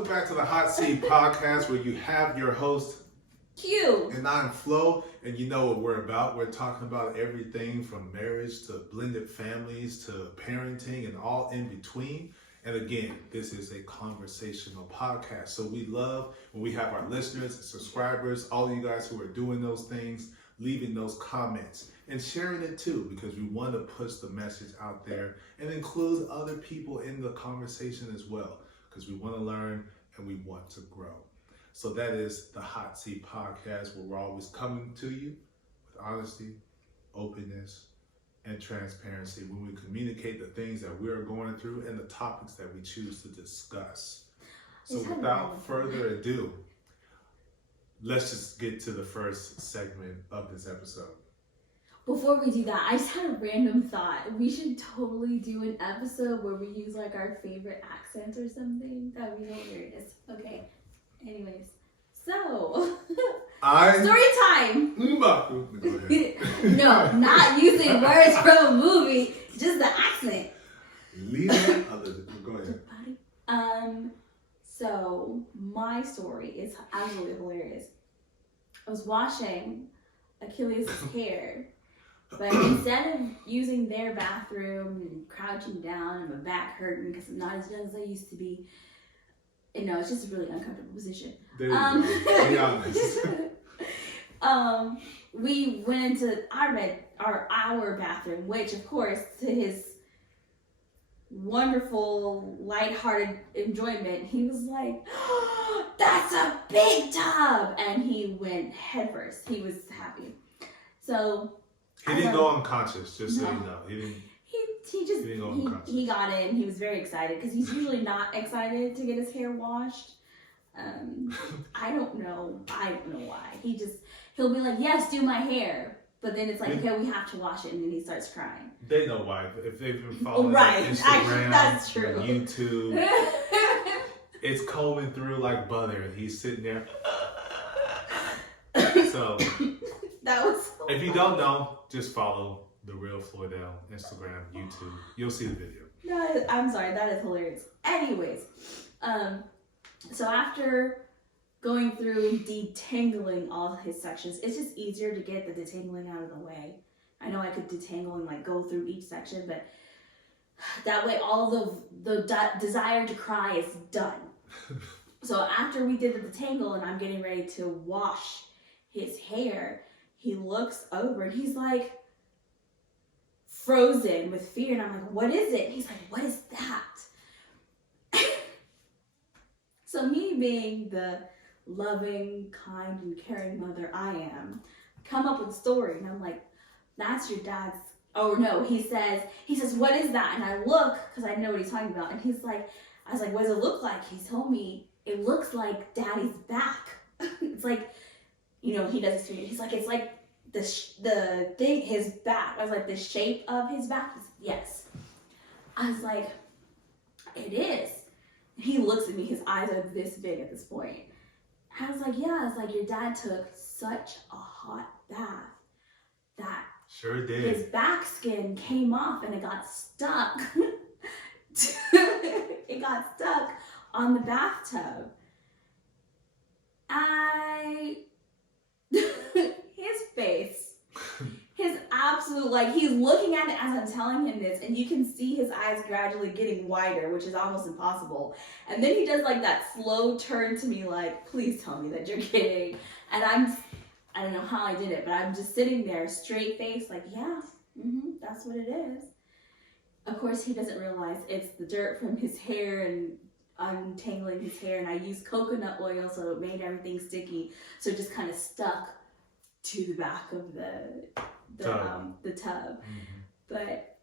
Welcome back to the Hot Seat Podcast, where you have your host Q. And I'm Flo, and you know what we're about. We're talking about everything from marriage to blended families to parenting and all in between. And again, this is a conversational podcast. So we love when we have our listeners and subscribers, all of you guys who are doing those things, leaving those comments and sharing it too, because we want to push the message out there and include other people in the conversation as well, because we want to learn and we want to grow. So that is the Hot Seat Podcast, where we're always coming to you with honesty, openness, and transparency when we communicate the things that we're going through and the topics that we choose to discuss. So without further ado, let's just get to the first segment of this episode. Before we do that, I just had a random thought. We should totally do an episode where we use like our favorite accents or something. That would be hilarious. Okay. Anyways, so story time. No, not using words from a movie, just the accent. Go ahead. So my story is absolutely hilarious. I was washing Achilles' hair, but instead of using their bathroom and crouching down and my back hurting because I'm not as young as I used to be, and no, it's just a really uncomfortable position. There you go. Be honest. We went into our bathroom, which of course, to his wonderful, lighthearted enjoyment, he was like, "Oh, that's a big tub!" And he went headfirst. He was happy. So he didn't go unconscious, just so you know. He didn't. He got in. He was very excited because he's usually not excited to get his hair washed. I don't know why. He'll be like, "Yes, do my hair," but then it's like, "Okay, we have to wash it," and then he starts crying. They know why. If they've been following Instagram, actually, that's true. YouTube, it's combing through like butter, and he's sitting there. So that was. If you don't know, just follow THEREALFLOYDDELL, Instagram, YouTube. You'll see the video. No, I'm sorry, that is hilarious. Anyways, so after going through detangling all his sections, it's just easier to get the detangling out of the way. I know I could detangle and like go through each section, but that way all the desire to cry is done. So after we did the detangle and I'm getting ready to wash his hair, he looks over and he's like frozen with fear, and I'm like, "What is it?" He's like, "What is that?" So me being the loving, kind, and caring mother I am, come up with a story, and I'm like, "That's your dad's." Oh no, he says, "What is that?" And I look, because I know what he's talking about, and he's like, I was like, "What does it look like?" He told me, "It looks like Daddy's back." It's like, he does this to me. He's like, "It's like the thing, his back." I was like, "The shape of his back?" He's like, "Yes." I was like, "It is." He looks at me, his eyes are this big at this point. I was like, "Yeah." It's like, your dad took such a hot bath that sure did. His back skin came off and it got stuck. It got stuck on the bathtub. His face, his absolute, like, he's looking at it as I'm telling him this, and you can see his eyes gradually getting wider, which is almost impossible. And then he does like that slow turn to me, like, "Please tell me that you're kidding." And I don't know how I did it, but I'm just sitting there, straight face, like, "Yeah, that's what it is." Of course, he doesn't realize it's the dirt from his hair and untangling his hair, and I used coconut oil, so it made everything sticky, so it just kind of stuck to the back of the tub. But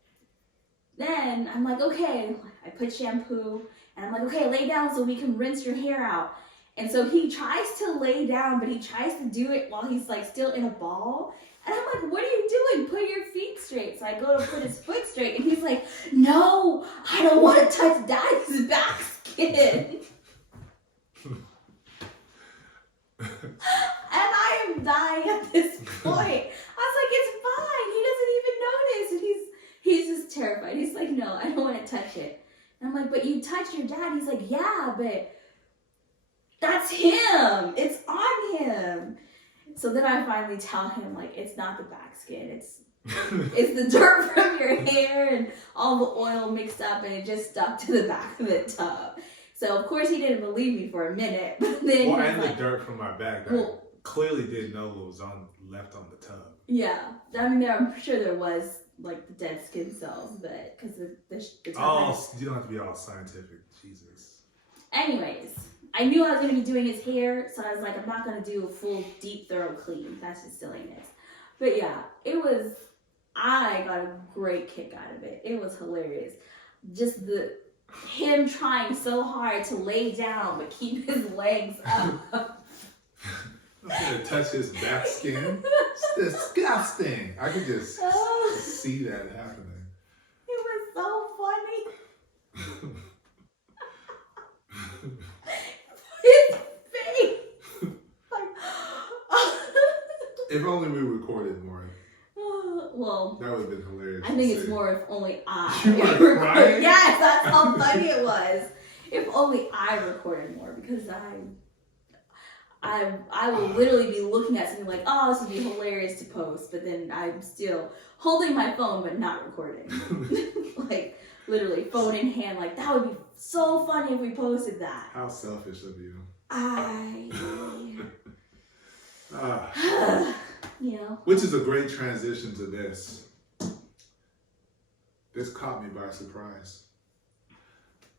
then I'm like, "Okay," I put shampoo, and I'm like, "Okay, lay down so we can rinse your hair out." And so he tries to lay down, but he tries to do it while he's like still in a ball. And I'm like, "What are you doing? Put your feet straight." So I go to put his foot straight, and he's like, "No, I don't want to touch Daddy's back skin." And I am dying at this point. I was like, "It's fine. He doesn't even notice." And he's just terrified. He's like, "No, I don't want to touch it." And I'm like, "But you touched your dad." He's like, "Yeah, but that's him. It's on him. So then I finally tell him, like, it's not the back skin. It's the dirt from your hair and all the oil mixed up, and it just stuck to the back of the tub. So, of course, he didn't believe me for a minute. But then well, and like, the dirt from my back. Well, I clearly didn't know what was left on the tub. yeah. I mean, I'm sure there was, like, the dead skin cells, but because the tub You don't have to be all scientific. Jesus. Anyways, I knew I was going to be doing his hair, so I was like, I'm not going to do a full, deep, thorough clean. That's just silliness. But yeah, I got a great kick out of it. It was hilarious. Just him trying so hard to lay down but keep his legs up. I'm going to touch his back skin. It's disgusting. I could just see that happening. It was so funny. His face. If only we recorded more. Well, that would have been hilarious. I think it's more if only I You were crying? Yes, that's how funny it was. If only I recorded more, because I will literally be looking at something like, oh, this would be hilarious to post, but then I'm still holding my phone but not recording. Like, literally, phone in hand, like, that would be so funny if we posted that. How selfish of you. You know. Which is a great transition to this. This caught me by surprise.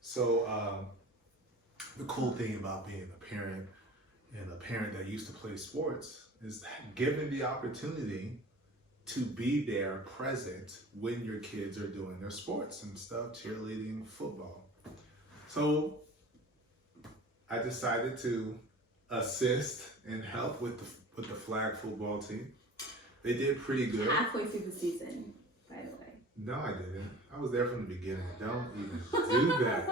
So, the cool thing about being a parent, and a parent that used to play sports, is given the opportunity to be there present when your kids are doing their sports and stuff, cheerleading, football. So I decided to assist and help with the flag football team. They did pretty good. Halfway through the season, by the way. No, I didn't. I was there from the beginning. Don't even do that.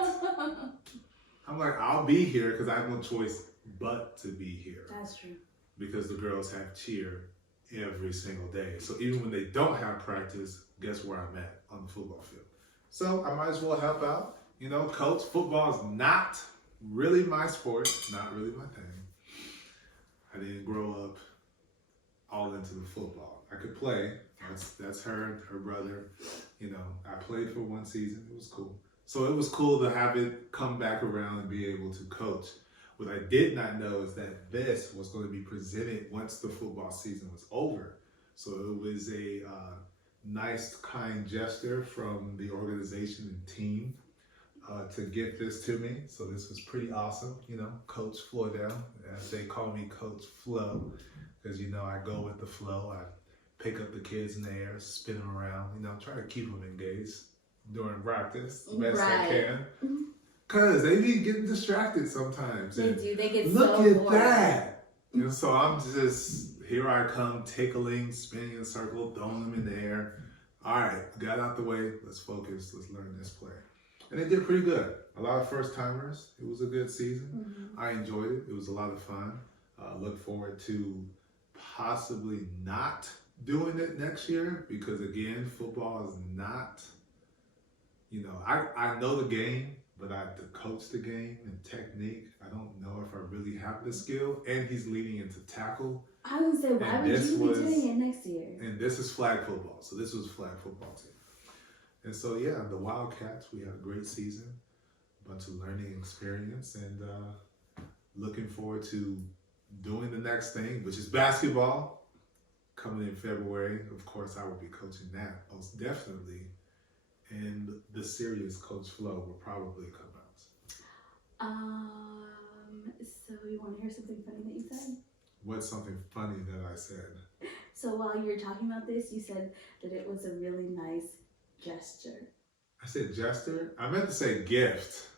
I'm like, I'll be here because I have no choice but to be here. That's true. Because the girls have cheer every single day. So even when they don't have practice, guess where I'm at on the football field. So I might as well help out. You know, coach, football is not really my sport, not really my thing. I didn't grow up all into the football. I could play. That's her and her brother. You know, I played for one season. It was cool. So it was cool to have it come back around and be able to coach. What I did not know is that this was going to be presented once the football season was over. So it was a nice, kind gesture from the organization and team to get this to me. So this was pretty awesome. You know, Coach Floydell, as they call me, Coach Flo, because, you know, I go with the flow. I pick up the kids in the air, spin them around, you know, try to keep them engaged during practice the best I can. Because they be getting distracted sometimes. They do. They get look so at bored. that. And so I'm just, here I come, tickling, spinning in a circle, throwing them in the air. All right, got out the way. Let's focus. Let's learn this play. And they did pretty good. A lot of first timers. It was a good season. I enjoyed it. It was a lot of fun. Look forward to possibly not doing it next year because, again, football is not, you know, I know the game, but I have to coach the game and technique. I don't know if I really have the skill. And he's leading into tackle. I was gonna say, why would you be doing it next year? And this is flag football. So this was flag football team. And so, yeah, the Wildcats, we had a great season, a bunch of learning experience, and looking forward to doing the next thing, which is basketball, coming in February. Of course, I will be coaching that, most definitely. And the series Coach Flo will probably come out. So you want to hear something funny that you said? What's something funny that I said? So while you were talking about this, you said that it was a really nice gesture. I said gesture? I meant to say gift.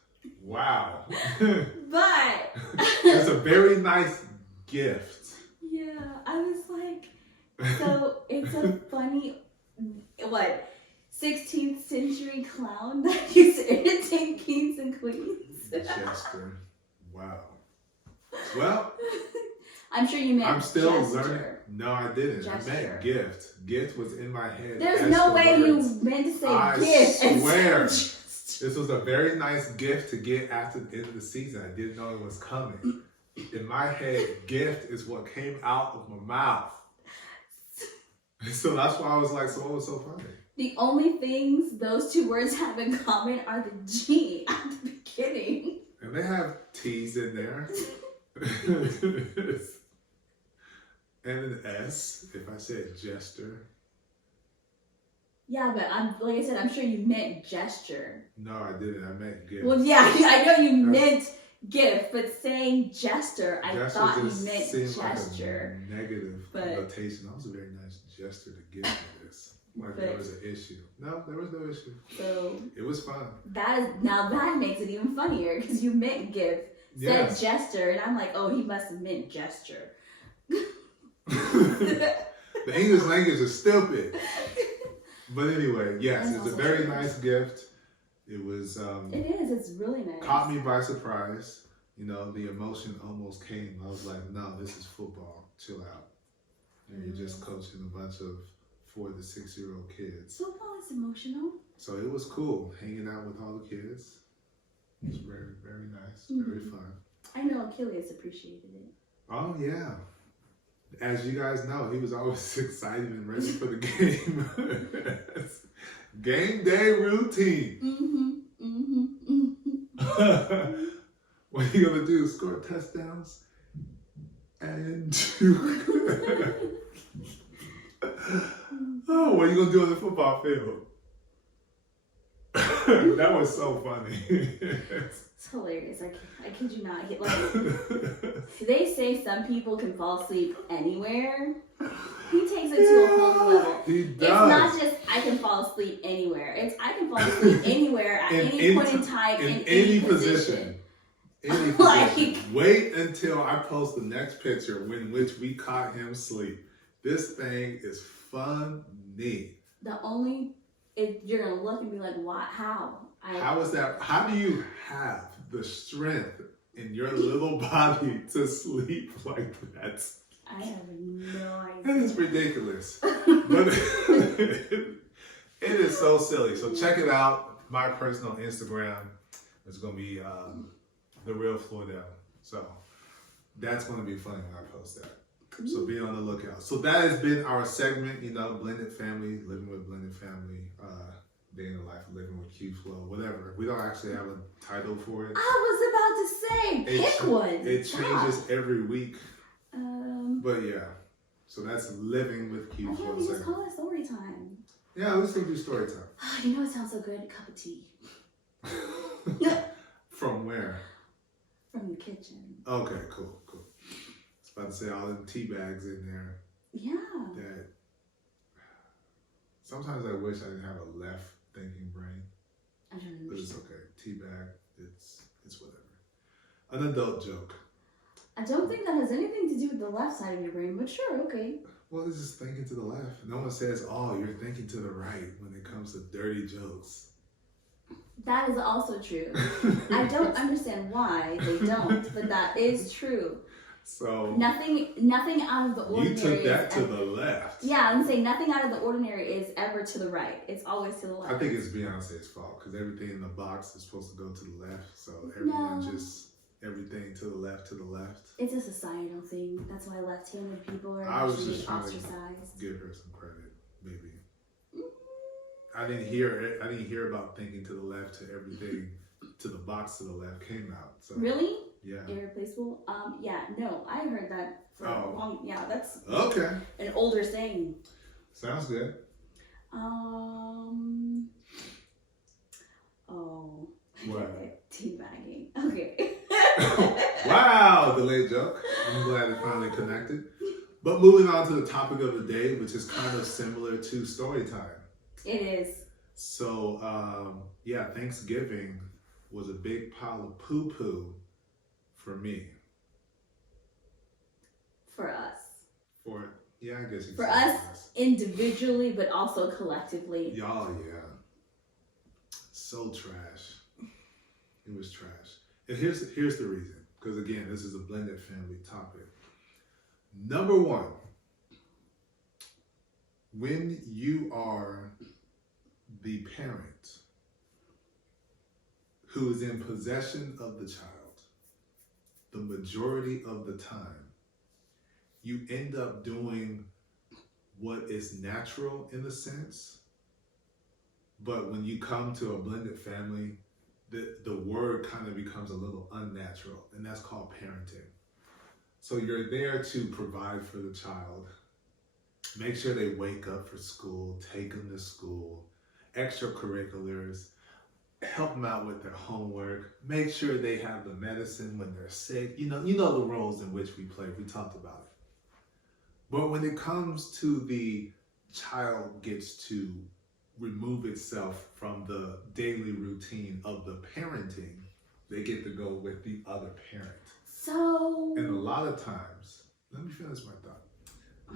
Wow. But it's a very nice gift. Yeah, I was like, so it's a funny, 16th century clown that used to entertain kings and queens. Gesture. Wow. Well, I'm sure you meant I'm still gesture. learning. No, I didn't. Gesture. I meant gift. Gift was in my head. There's no way you meant to say gift. I swear. This was a very nice gift to get after the end of the season. I didn't know it was coming. In my head, gift is what came out of my mouth. So that's why I was like, so what was so funny? The only things those two words have in common are the G at the beginning. And they have T's in there. And an S, if I said jester. Yeah, but like I said, I'm sure you meant gesture. No, I didn't. I meant gift. Well, yeah, I know you meant gift, but saying gesture, I Gesture thought you just meant seemed gesture. like a negative But- notation. That was a very nice gesture to give me this. Like there was an issue. No, there was no issue. So It was fun. that makes it even funnier because you meant gift, said Yes. gesture, and I'm like, oh, he must have meant gesture. The English language is stupid. But anyway, yes, That's it's a also very true. nice gift. It was It is. It's really nice. caught me by surprise. You know, the emotion almost came. I was like, no, this is football. Chill out. And you're just coaching a bunch of 4 to 6 year old kids. Football is emotional. So it was cool hanging out with all the kids. It was very, very nice, very fun. I know Achilles appreciated it. Oh yeah. As you guys know, he was always excited and ready for the game. Game day routine. What are you gonna do? Score touchdowns? And oh, what are you gonna do on the football field? That was so funny. It's hilarious. I kid you not. Like, they say some people can fall asleep anywhere. He takes it to a whole new level. He It's does. not just I can fall asleep anywhere. It's I can fall asleep anywhere at In any point in time in in any position. position. Any Like- position. Wait until I post the next picture in which we caught him sleep. This thing is funny. The only you're gonna look and be like, "What? How?" How is that? How do you have the strength in your little body to sleep like that? I have no That idea. is ridiculous. But it is so silly. So check it out. My personal Instagram is going to be THEREALFLOYDDELL. So that's going to be funny when I post that. So be on the lookout. So that has been our segment, you know, blended family, living with blended family, day in the life of living with Q FLO, whatever. We don't actually have a title for it. I was about to say, pick one. It Stop. changes every week. But But yeah. So that's living with Q why FLO can't we just segment. call it story time? Yeah, let's go do story time. You know it sounds so good, a cup of tea. From where? From the kitchen. Okay, cool. I was about to say all them tea bags in there Yeah. that sometimes I wish I didn't have a left thinking brain. I don't But it's understand. okay. Tea bag, it's whatever. An adult joke. I don't think that has anything to do with the left side of your brain, but sure, okay. Well, it's just thinking to the left. No one says, oh, you're thinking to the right when it comes to dirty jokes. That is also true. I don't understand why they don't, but that is true. So Nothing out of the ordinary. you took that is to ever- the left. Yeah, I'm saying nothing out of the ordinary is ever to the right. It's always to the left. I think it's Beyonce's fault because everything in the box is supposed to go to the left. So everyone No. just everything to the left, to the left. It's a societal thing. That's why left-handed people are I was usually just trying to ostracized. give her some credit, maybe. I didn't hear about thinking to the left to everything to the box to the left came out. So Really? yeah. Irreplaceable? Yeah, no, I heard that for a Oh. long. Yeah, that's Okay. an older saying. Sounds good. Oh. What? Teabagging. Okay. Wow, delayed joke. I'm glad it finally connected. But moving on to the topic of the day, which is kind of similar to story time. It is. So, yeah, Thanksgiving was a big pile of poo-poo for me. For us. Yeah, I guess you could For say us individually, but also collectively. Y'all, yeah. So trash. It was trash. And here's the reason. Because again, this is a blended family topic. Number one, when you are the parent who is in possession of the child, the majority of the time, you end up doing what is natural in a sense, but when you come to a blended family, the word kind of becomes a little unnatural, and that's called parenting. So you're there to provide for the child, make sure they wake up for school, take them to school, extracurriculars, help them out with their homework, make sure they have the medicine when they're sick. You know the roles in which we play. We talked about it. But when it comes to the child gets to remove itself from the daily routine of the parenting, they get to go with the other parent. So... And a lot of times, let me finish my thought.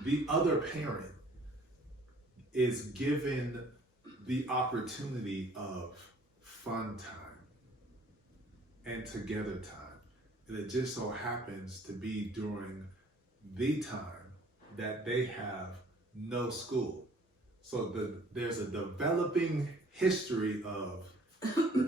The other parent is given the opportunity of fun time and together time. And it just so happens to be during the time that they have no school. So there's a developing history of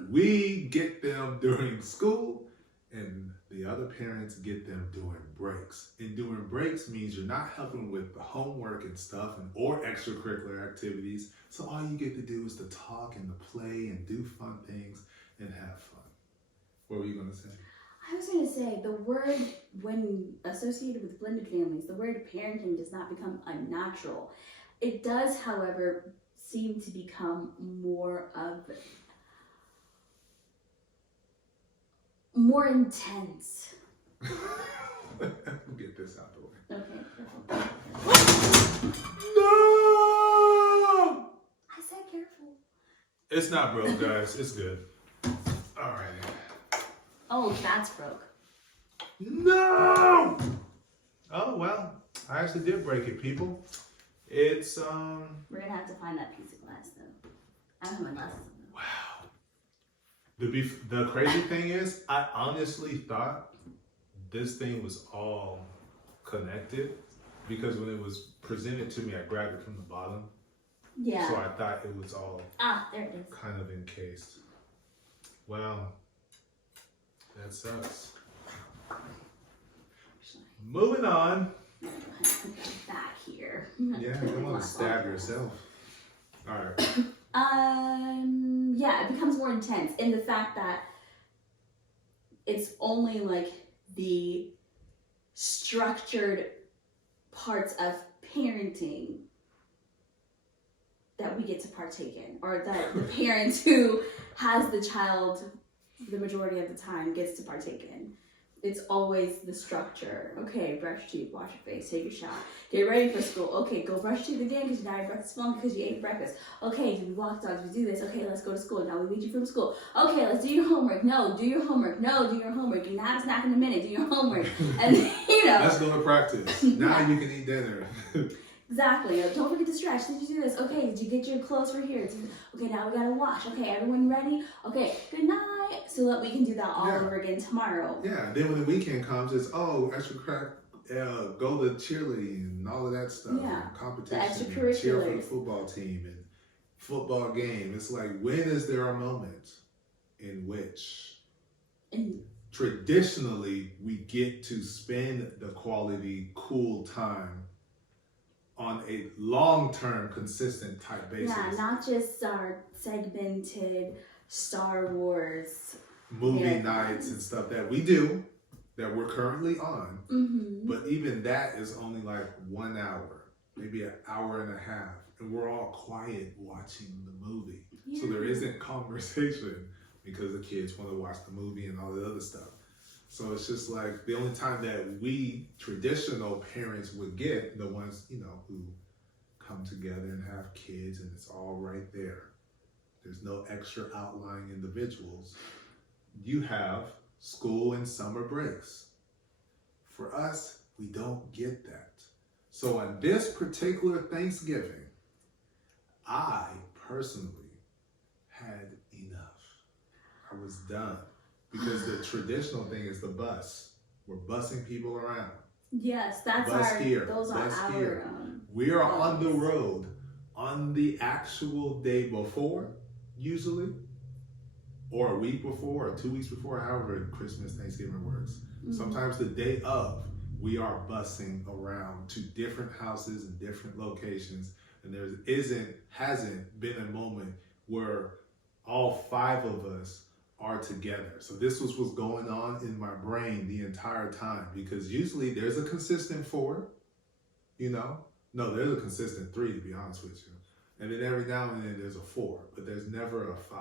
we get them during school and the other parents get them during breaks. And during breaks means you're not helping with the homework and stuff or extracurricular activities. So all you get to do is to talk and to play and do fun things and have fun. What were you going to say? I was going to say, the word, when associated with blended families, the word parenting does not become unnatural. It does, however, seem to become more intense. Get this out the way. Okay, careful. No! I said careful. It's not broke, guys. It's good. All right. Oh, that's broke. No! Oh, well, I actually did break it, people. It's, We're gonna have to find that piece of glass, though. I don't have my glasses. Wow. The crazy thing is, I honestly thought this thing was all connected because when it was presented to me, I grabbed it from the bottom. Yeah. So I thought it was all there it is. kind of encased. Wow. That sucks. Moving on. Back here. Yeah, you don't want to stab yourself. All right. Yeah, it becomes more intense in the fact that it's only like the structured parts of parenting that we get to partake in, or that the parent who has the child the majority of the time gets to partake in. It's always the structure. Okay, brush your teeth, wash your face, take your shower, get ready for school. Okay, go brush your teeth again because now your breath is funky because you ate breakfast. Okay, do we walk dogs? We do this. Okay, let's go to school. Now we meet you from school. Okay, let's do your homework. No, do your homework. No, do your homework. You can have a snack in a minute. Do your homework. And Let's go to practice. Now you can eat dinner. Exactly. Don't forget to stretch. Did you do this? Okay, did you get your clothes for here? Okay, now we gotta wash. Okay, everyone ready? Okay, good night. So that we can do that all over again tomorrow. Yeah, then when the weekend comes, it's extra crack, go to cheerleading and all of that stuff. Yeah, and competition, the extracurriculars. and cheer for the football team and football game. It's like, when is there a moment in which traditionally we get to spend the quality, cool time on a long-term, consistent type basis? Yeah, not just our segmented Star Wars movie nights and stuff that we do, that we're currently on. Mm-hmm. But even that is only like 1 hour, maybe an hour and a half. And we're all quiet watching the movie. Yeah. So there isn't conversation because the kids want to watch the movie and all the other stuff. So it's just like the only time that we traditional parents would get, the ones, who come together and have kids and it's all right there. There's no extra outlying individuals. You have school and summer breaks. For us, we don't get that. So on this particular Thanksgiving, I personally had enough. I was done. Because the traditional thing is the bus. We're busing people around. Yes, that's Bus our, here, those are bus our here. We are on the road on the actual day before, usually, or a week before, or 2 weeks before, however Christmas, Thanksgiving works. Sometimes the day of, we are bussing around to different houses and different locations, and hasn't been a moment where all 5 of us are together. So this was what's going on in my brain the entire time, because usually there's a consistent 4, you know? No, there's a consistent 3, to be honest with you. And then every now and then there's a 4, but there's never a 5.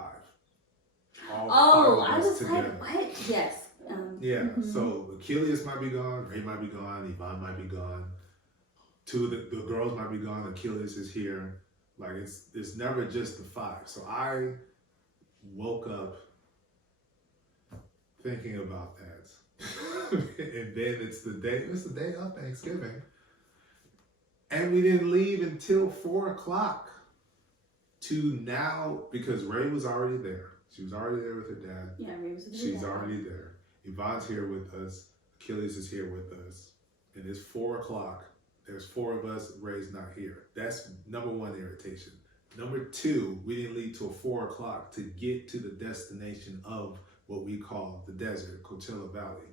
All 5 I of us was together. like, what? Yes. Yeah, so Achilles might be gone, Ray might be gone, Yvonne might be gone. 2 of the girls might be gone, Achilles is here. Like, it's never just the 5. So I woke up thinking about that. And then it's the day of Thanksgiving. And we didn't leave until 4 o'clock to now, because Ray was already there. She was already there with her dad. Yeah, Ray was with her She's dad. already there. Yvonne's here with us. Achilles is here with us. And it's 4 o'clock. There's 4 of us. Ray's not here. That's number 1 irritation. Number 2, we didn't leave till 4 o'clock to get to the destination of what we call the desert, Coachella Valley,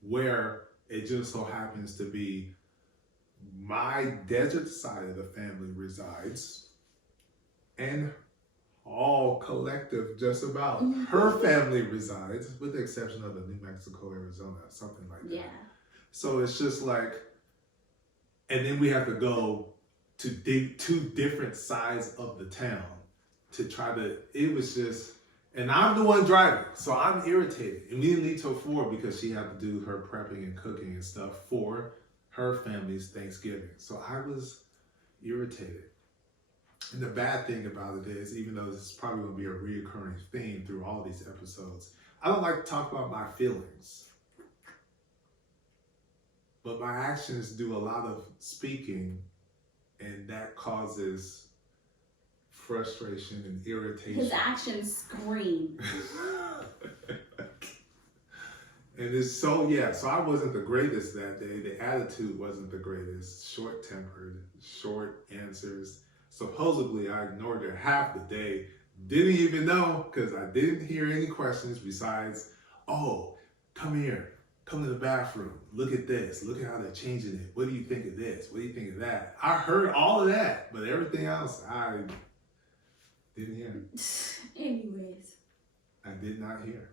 where it just so happens to be my desert side of the family resides, and all collective, just about her family resides, with the exception of the New Mexico, Arizona, something like that. Yeah. So it's just like, and then we have to go to 2 different sides of the town to try to, it was just, and I'm the one driving, so I'm irritated. And we didn't leave till 4 because she had to do her prepping and cooking and stuff for her family's Thanksgiving. So I was irritated. And the bad thing about it is, even though this is probably going to be a reoccurring theme through all these episodes, I don't like to talk about my feelings. But my actions do a lot of speaking, and that causes frustration and irritation. His actions scream. And it's so, so I wasn't the greatest that day. The attitude wasn't the greatest. Short-tempered, short answers. Supposedly, I ignored her half the day. Didn't even know, because I didn't hear any questions besides, oh, come here. Come to the bathroom. Look at this. Look at how they're changing it. What do you think of this? What do you think of that? I heard all of that, but everything else, I didn't hear. Anyways. I did not hear.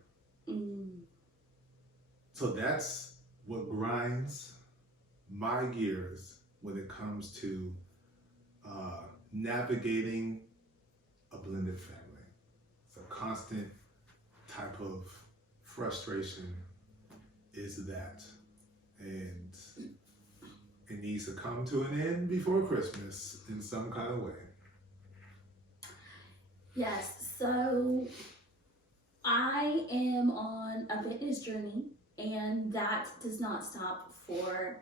So that's what grinds my gears when it comes to navigating a blended family. It's a constant type of frustration is that. And it needs to come to an end before Christmas in some kind of way. Yes, so I am on a fitness journey, and that does not stop for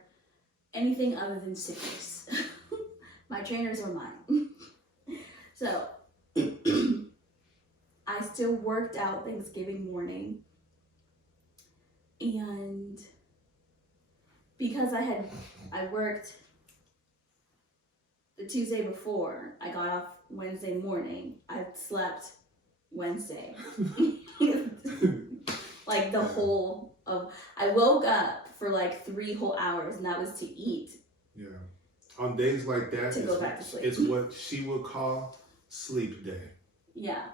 anything other than sickness. My trainers are mine. So I still worked out Thanksgiving morning, and because I worked the Tuesday before, I got off Wednesday morning. I slept Wednesday. Like the whole of, I woke up for like 3 whole hours, and that was to eat. Yeah. On days like that, To go back to sleep. It's what she would call sleep day. Yeah.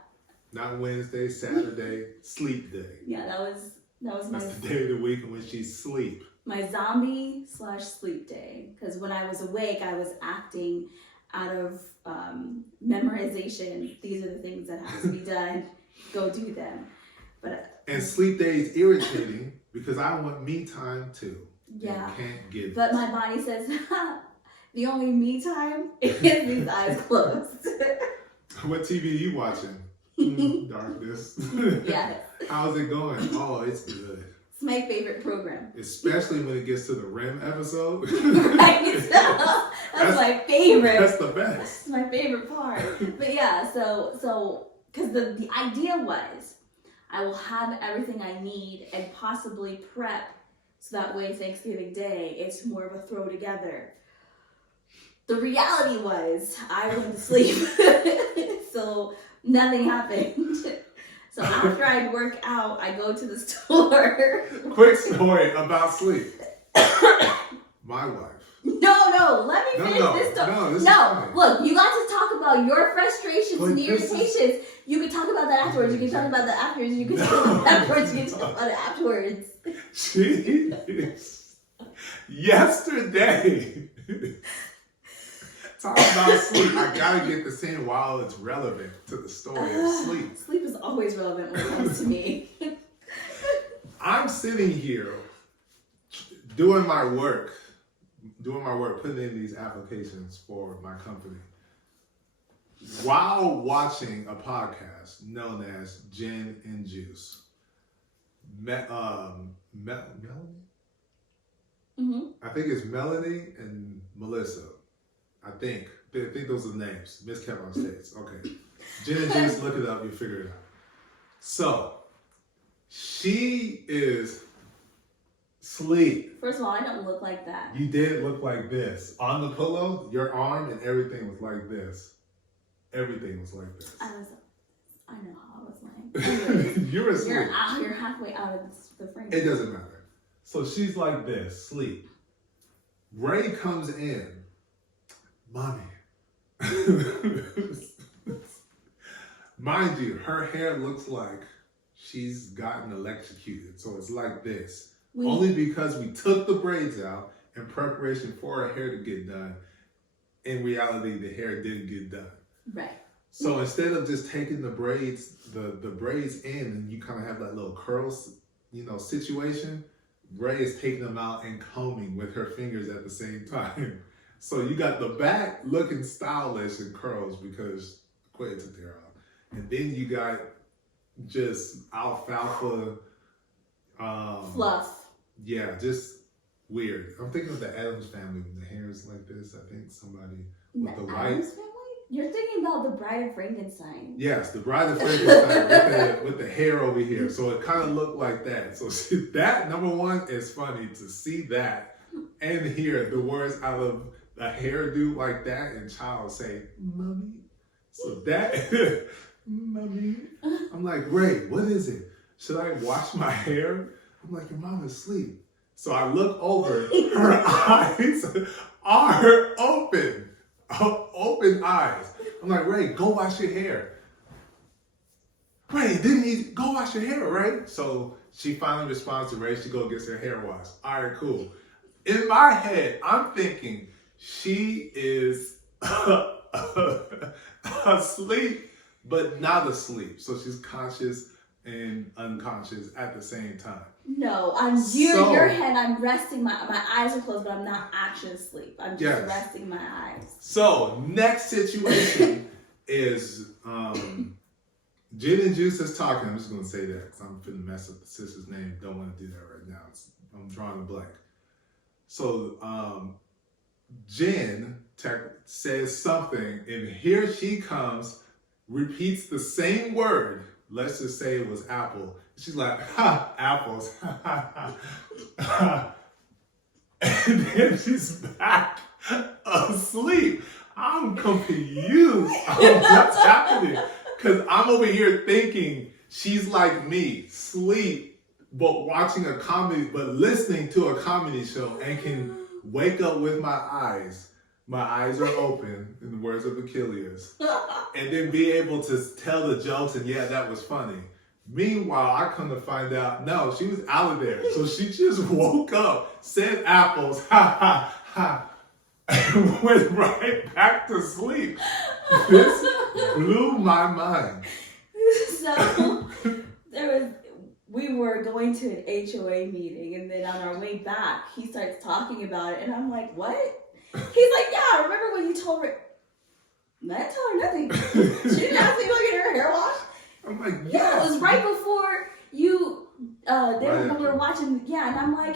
Not Wednesday, Saturday, sleep day. Yeah, that was That's the day of the week in which she sleep. my zombie/sleep day. Because when I was awake, I was acting out of memorization. These are the things that have to be done. Go do them. And sleep day is irritating because I want me time too. Yeah. And can't get it. But my body says, the only me time is these eyes closed. What TV are you watching? Darkness. Yes. How's it going? Oh, it's good. It's my favorite program. Especially when it gets to the REM episode. Right? That's my favorite. That's the best. It's my favorite part. But yeah, so because the idea was I will have everything I need and possibly prep so that way Thanksgiving Day it's more of a throw together. The reality was I went to sleep. So nothing happened. So after I work out, I go to the store. Quick story about sleep. My wife. No, let me finish this story. No, this is funny. Look, you got to talk about your frustrations But and this irritations. You can talk about that afterwards. You can talk about that afterwards. You can talk about that afterwards. You can talk about it afterwards. Jeez. Yesterday. Talk about sleep. I gotta get this in while it's relevant to the story of sleep. Sleep is always relevant when it comes to me. I'm sitting here doing my work, putting in these applications for my company, while watching a podcast known as Gin and Juice. Melanie? Mm-hmm. I think it's Melanie and Melissa. I think those are the names. Miss Kevin States. Okay. Gin and Juice, look it up, you figure it out. So, she is sleep. First of all, I don't look like that. You did look like this. On the pillow, your arm and everything was like this. Everything was like this. I know how I was lying. You're asleep. You're halfway out of the frame. It doesn't matter. So she's like this, sleep. Ray comes in. Mommy. Mind you, her hair looks like she's gotten electrocuted. So it's like this. Only because we took the braids out in preparation for her hair to get done. In reality, the hair didn't get done. Right. So instead of just taking the braids, the braids in, and you kind of have that little curls, situation, Ray is taking them out and combing with her fingers at the same time. So you got the back looking stylish and curls because Quay took their out. And then you got just alfalfa. Fluff. Yeah, just weird. I'm thinking of the Addams Family when the hair is like this. I think somebody with the white. Addams Family? You're thinking about the Bride of Frankenstein. Yes, the Bride of Frankenstein with the hair over here. So it kind of looked like that. So that, number one, is funny to see that and hear the words out of a hairdo like that and child say, "Mommy." So that, "Mommy." I'm like, "Ray, what is it? Should I wash my hair?" I'm like, "Your mom is asleep." So I look over, her eyes are open. Open eyes. I'm like, "Ray, go wash your hair." "Ray, didn't you go wash your hair, Ray?" So she finally responds to Ray. She go gets her hair washed. All right, cool. In my head, I'm thinking she is asleep, but not asleep. So she's conscious and unconscious at the same time. No, your head, I'm resting, my eyes are closed, but I'm not actually asleep. I'm just resting my eyes. So, next situation is Gin and Juice is talking. I'm just going to say that because I'm finna mess up the sister's name. Don't want to do that right now. I'm drawing a blank. So, Jen says something, and here she comes, repeats the same word. Let's just say it was apple. She's like, "Ha, apples." And then she's back asleep. I'm confused on what's happening. Because I'm over here thinking she's like me, sleep, but watching a comedy, but listening to a comedy show and can wake up with my eyes. My eyes are open, in the words of Achilles. And then be able to tell the jokes and yeah, that was funny. Meanwhile, I come to find out, no, she was out of there. So she just woke up, said apples, ha, ha, ha, and went right back to sleep. This blew my mind. So, we were going to an HOA meeting, and then on our way back, he starts talking about it, and I'm like, "What?" He's like, "Yeah, remember when you told her?" I didn't tell her nothing. She didn't ask me to go get her hair washed. I'm like, yes. Yeah, it was right before you, when we were watching, yeah, and I'm like,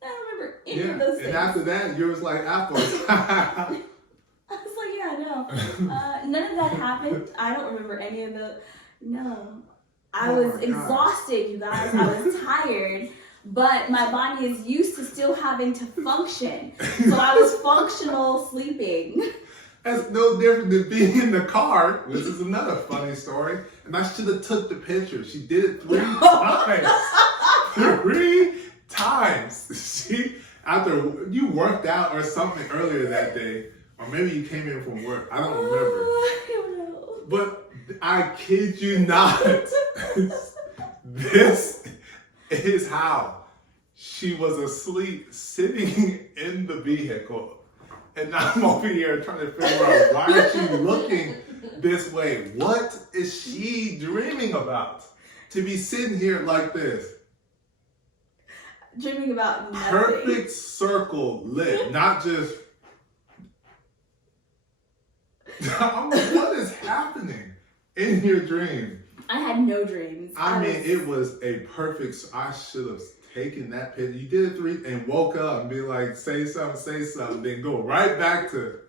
I don't remember any of those things. And after that, yours like apples. I was like, yeah, no. None of that happened. I don't remember any of no. I was exhausted, you guys. I was tired. But my body is used to still having to function. So I was functional sleeping. That's no different than being in the car, which is another funny story. And I should have took the picture. She did it 3 times. 3 times. She, after you worked out or something earlier that day, or maybe you came in from work. I don't remember. I don't know. But I kid you not. This is how she was asleep sitting in the vehicle. And I'm over here trying to figure out why is she looking this way? What is she dreaming about? To be sitting here like this. Dreaming about nothing. Perfect circle lit, not just. I'm like, what is happening in your dream? I had no dreams. I mean, it was a perfect. I should have taken that picture. You did it 3 and woke up and be like, say something, then go right back to.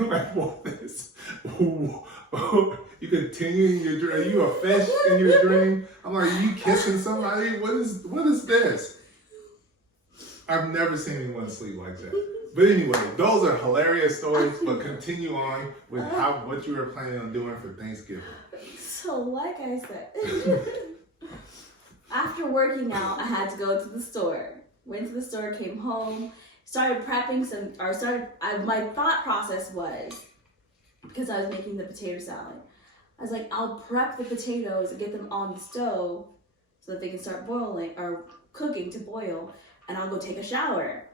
Like, what is? You continue in your dream. Are you a fish in your dream? I'm like, are you kissing somebody? What is this? I've never seen anyone sleep like that. But anyway, those are hilarious stories. But continue on with what you were planning on doing for Thanksgiving. So, like I said, after working out, I had to go to the store. Went to the store, came home, started prepping my thought process was, because I was making the potato salad, I was like, I'll prep the potatoes and get them on the stove so that they can start boiling or cooking to boil, and I'll go take a shower.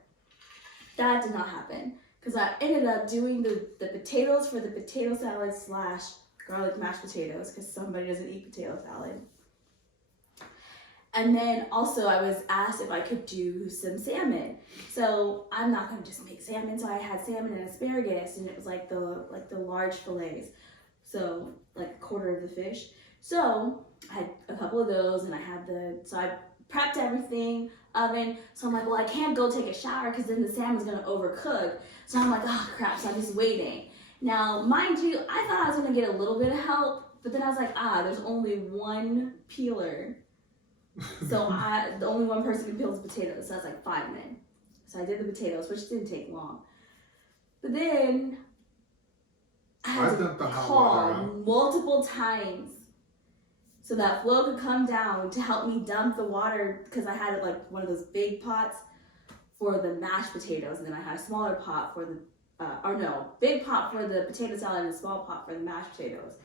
That did not happen because I ended up doing the potatoes for the potato salad / garlic mashed potatoes because somebody doesn't eat potato salad. And then also I was asked if I could do some salmon. So I'm not gonna just make salmon. So I had salmon and asparagus, and it was like the large fillets. So like a quarter of the fish. So I had a couple of those, and I had so I prepped everything, oven. So I'm like, well, I can't go take a shower because then the salmon's gonna overcook. So I'm like, oh crap, so I'm just waiting. Now, mind you, I thought I was gonna get a little bit of help, but then I was like, there's only one peeler. So the only one person who peels potatoes. So I was like, fine then. So I did the potatoes, which didn't take long. But then I had to call multiple times so that Flo could come down to help me dump the water, because I had like one of those big pots for the mashed potatoes, and then I had a smaller pot for big pot for the potato salad and a small pot for the mashed potatoes.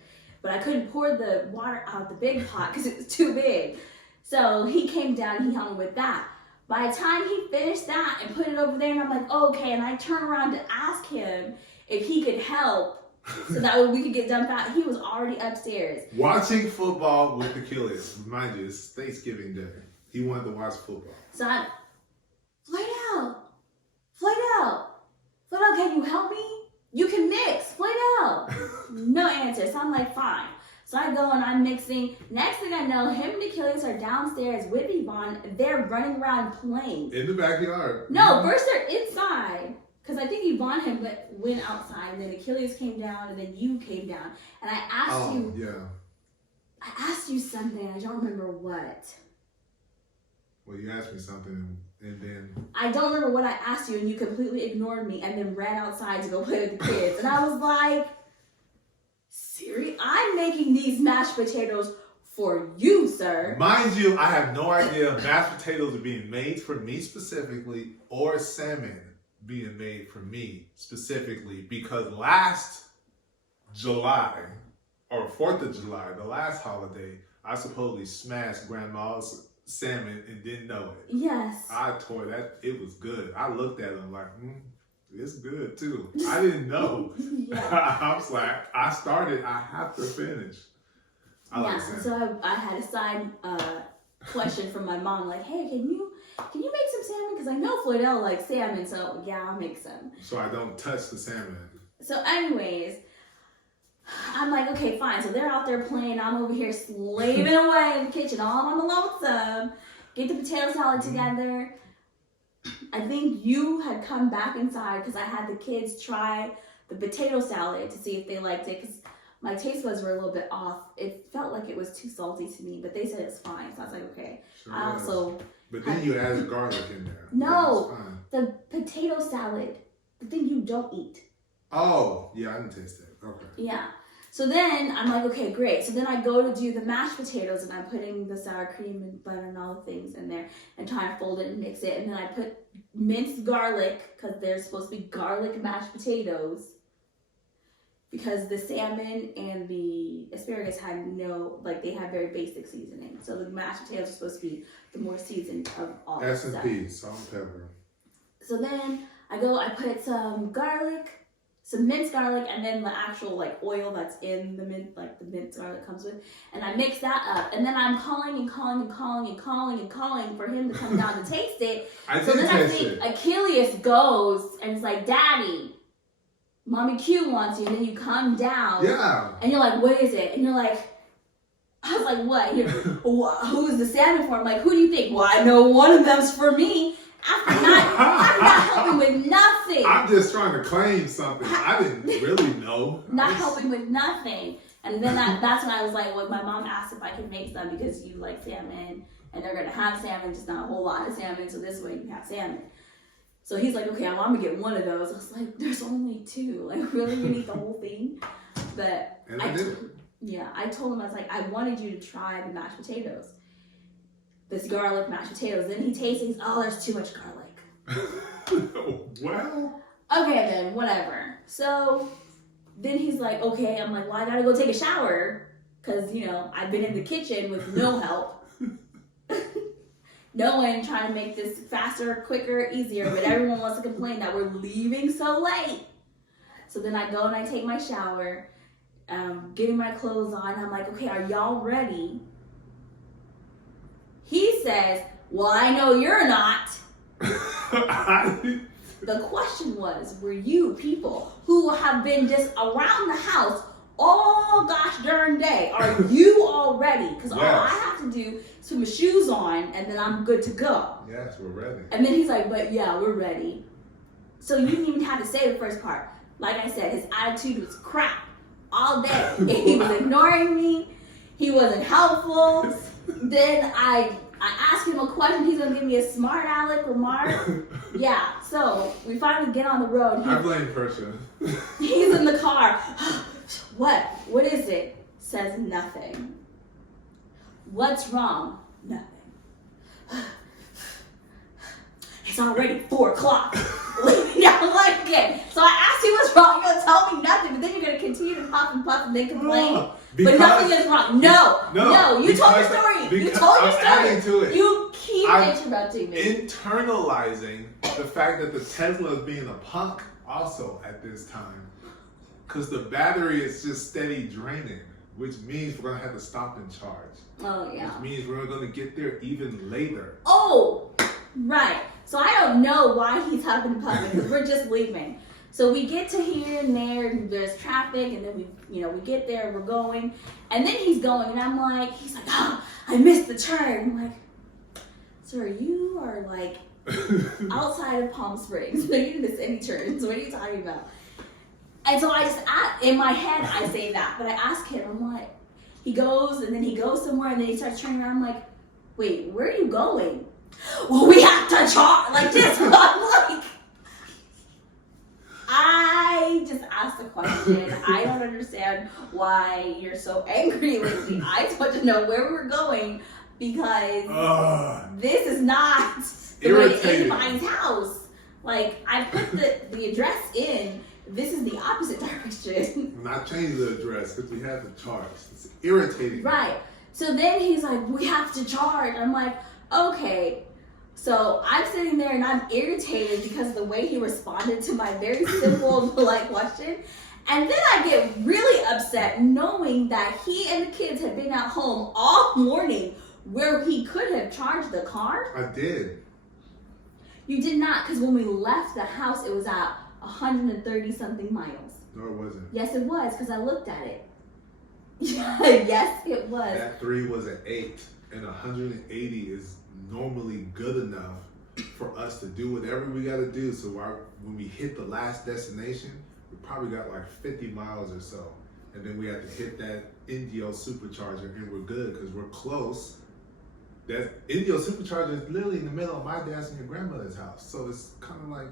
But I couldn't pour the water out of the big pot because it was too big. So he came down, he helped me with that. By the time he finished that and put it over there, and I'm like, okay, and I turned around to ask him if he could help so that we could get done fast. He was already upstairs. Watching football with Achilles. Mind you, it's Thanksgiving Day. He wanted to watch football. So I'm, Floydell, can you help me? You can mix, Floydell. No answer. So I'm like, fine. So I go and I'm mixing. Next thing I know, him and Achilles are downstairs with Yvonne. They're running around playing. In the backyard. No, first they're inside. Because I think Yvonne had went outside, and then Achilles came down, and then you came down. And I asked you. Yeah. I asked you something. I don't remember what. Well, you asked me something, and then. I don't remember what I asked you, and you completely ignored me, and then ran outside to go play with the kids. And I was like, Siri, I'm making these mashed potatoes for you, sir. Mind you, I have no idea if mashed potatoes are being made for me specifically or salmon being made for me specifically, because last July or 4th of July, the last holiday, I supposedly smashed grandma's salmon and didn't know it. Yes. I tore that. It was good. I looked at it like, it's good too. I didn't know. Yeah. I was like, I started, I have to finish. I like salmon. So I had a side question from my mom, like, hey, can you make some salmon? Because I know Floydell likes salmon, so yeah, I'll make some. So I don't touch the salmon. So anyways, I'm like, okay, fine. So they're out there playing. I'm over here slaving away in the kitchen all on the lonesome. Get the potato salad together. I think you had come back inside because I had the kids try the potato salad to see if they liked it, because my taste buds were a little bit off. It felt like it was too salty to me, but they said it's fine. So I was like, okay. Sure. But then you added garlic in there. No, the potato salad, the thing you don't eat. Oh, yeah, I didn't taste it. Okay. Yeah. So then I'm like, okay, great. So then I go to do the mashed potatoes and I'm putting the sour cream and butter and all the things in there and trying to fold it and mix it. And then I put minced garlic, because there's supposed to be garlic mashed potatoes, because the salmon and the asparagus had no, like, they had very basic seasoning. So the mashed potatoes are supposed to be the more seasoned of all the stuff. S&P, salt and pepper. So then I put some garlic, some minced garlic, and then the actual like oil that's in the mint, like the minced garlic comes with, and I mix that up. And then I'm calling for him to come down to taste it. So then I think Achilles goes and it's like, Daddy, Mommy Q wants you. And then you come down. Yeah. And you're like, what is it? And you're like, I was like, what? Who's the salmon for? I'm like, who do you think? Well, I know one of them's for me. After not helping with nothing. I'm just trying to claim something. I didn't really know. Not helping with nothing. And then that's when I was like, well, my mom asked if I could make some because you like salmon and they're going to have salmon, just not a whole lot of salmon. So this way you have salmon. So he's like, okay, I'm going to get one of those. I was like, there's only two. Like, really? You need the whole thing? But and I did. Yeah, I told him, I was like, I wanted you to try the mashed potatoes. This garlic mashed potatoes. Then he tastes things. Oh, there's too much garlic. Well. Okay, then whatever. So then he's like, okay. I'm like, well, I gotta go take a shower because I've been in the kitchen with no help. No one trying to make this faster, quicker, easier, but everyone wants to complain that we're leaving so late. So then I go and I take my shower, getting my clothes on. I'm like, okay, are y'all ready? He says, well, I know you're not. The question was, were you people who have been just around the house all gosh darn day, are you all ready? Because all I have to do is put my shoes on and then I'm good to go. Yes, we're ready. And then he's like, but yeah, we're ready. So you didn't even have to say the first part. Like I said, his attitude was crap all day. He was ignoring me. He wasn't helpful. Then I asked him a question. He's going to give me a smart aleck remark. Yeah, so we finally get on the road. I blame person. He's in the car. What? What is it? Says nothing. What's wrong? Nothing. It's already 4 o'clock. I'm like, okay. So I asked you what's wrong. You're going to tell me nothing, but then you're going to continue to puff and puff and then complain. But nothing is wrong. No. You told your story. You told your story. Adding to it. You keep interrupting me. Internalizing the fact that the Tesla is being a punk also at this time. Because the battery is just steady draining, which means we're going to have to stop and charge. Oh, yeah. Which means we're going to get there even later. Oh, right. So I don't know why he's huffing and puffing because we're just leaving. So we get to here and there, and there's traffic, and then we get there, we're going, and then he's going, and I'm like, he's like, oh, I missed the turn. I'm like, sir, you are like outside of Palm Springs. You didn't miss any turns. What are you talking about? And so in my head, I say that, but I ask him, I'm like, he goes, and then he goes somewhere, and then he starts turning around. I'm like, wait, where are you going? Well, we have to charge, like this. I'm like, I just asked a question. I don't understand why you're so angry with me. I just want to know where we're going because this is not the way anybody's house. Like, I put the address in. This is the opposite direction. Not change the address because we have to charge. It's irritating. Right. So then he's like, we have to charge. I'm like, okay. So I'm sitting there and I'm irritated because of the way he responded to my very simple, polite question. And then I get really upset knowing that he and the kids had been at home all morning where he could have charged the car. I did. You did not, because when we left the house, it was at 130 something miles. No, it wasn't. Yes, it was, because I looked at it. Yes, it was. That 3 was an 8, and 180 is normally good enough for us to do whatever we got to do. So when we hit the last destination, we probably got like 50 miles or so. And then we have to hit that Indio supercharger and we're good because we're close. That Indio supercharger is literally in the middle of my dad's and your grandmother's house. So it's kind of like...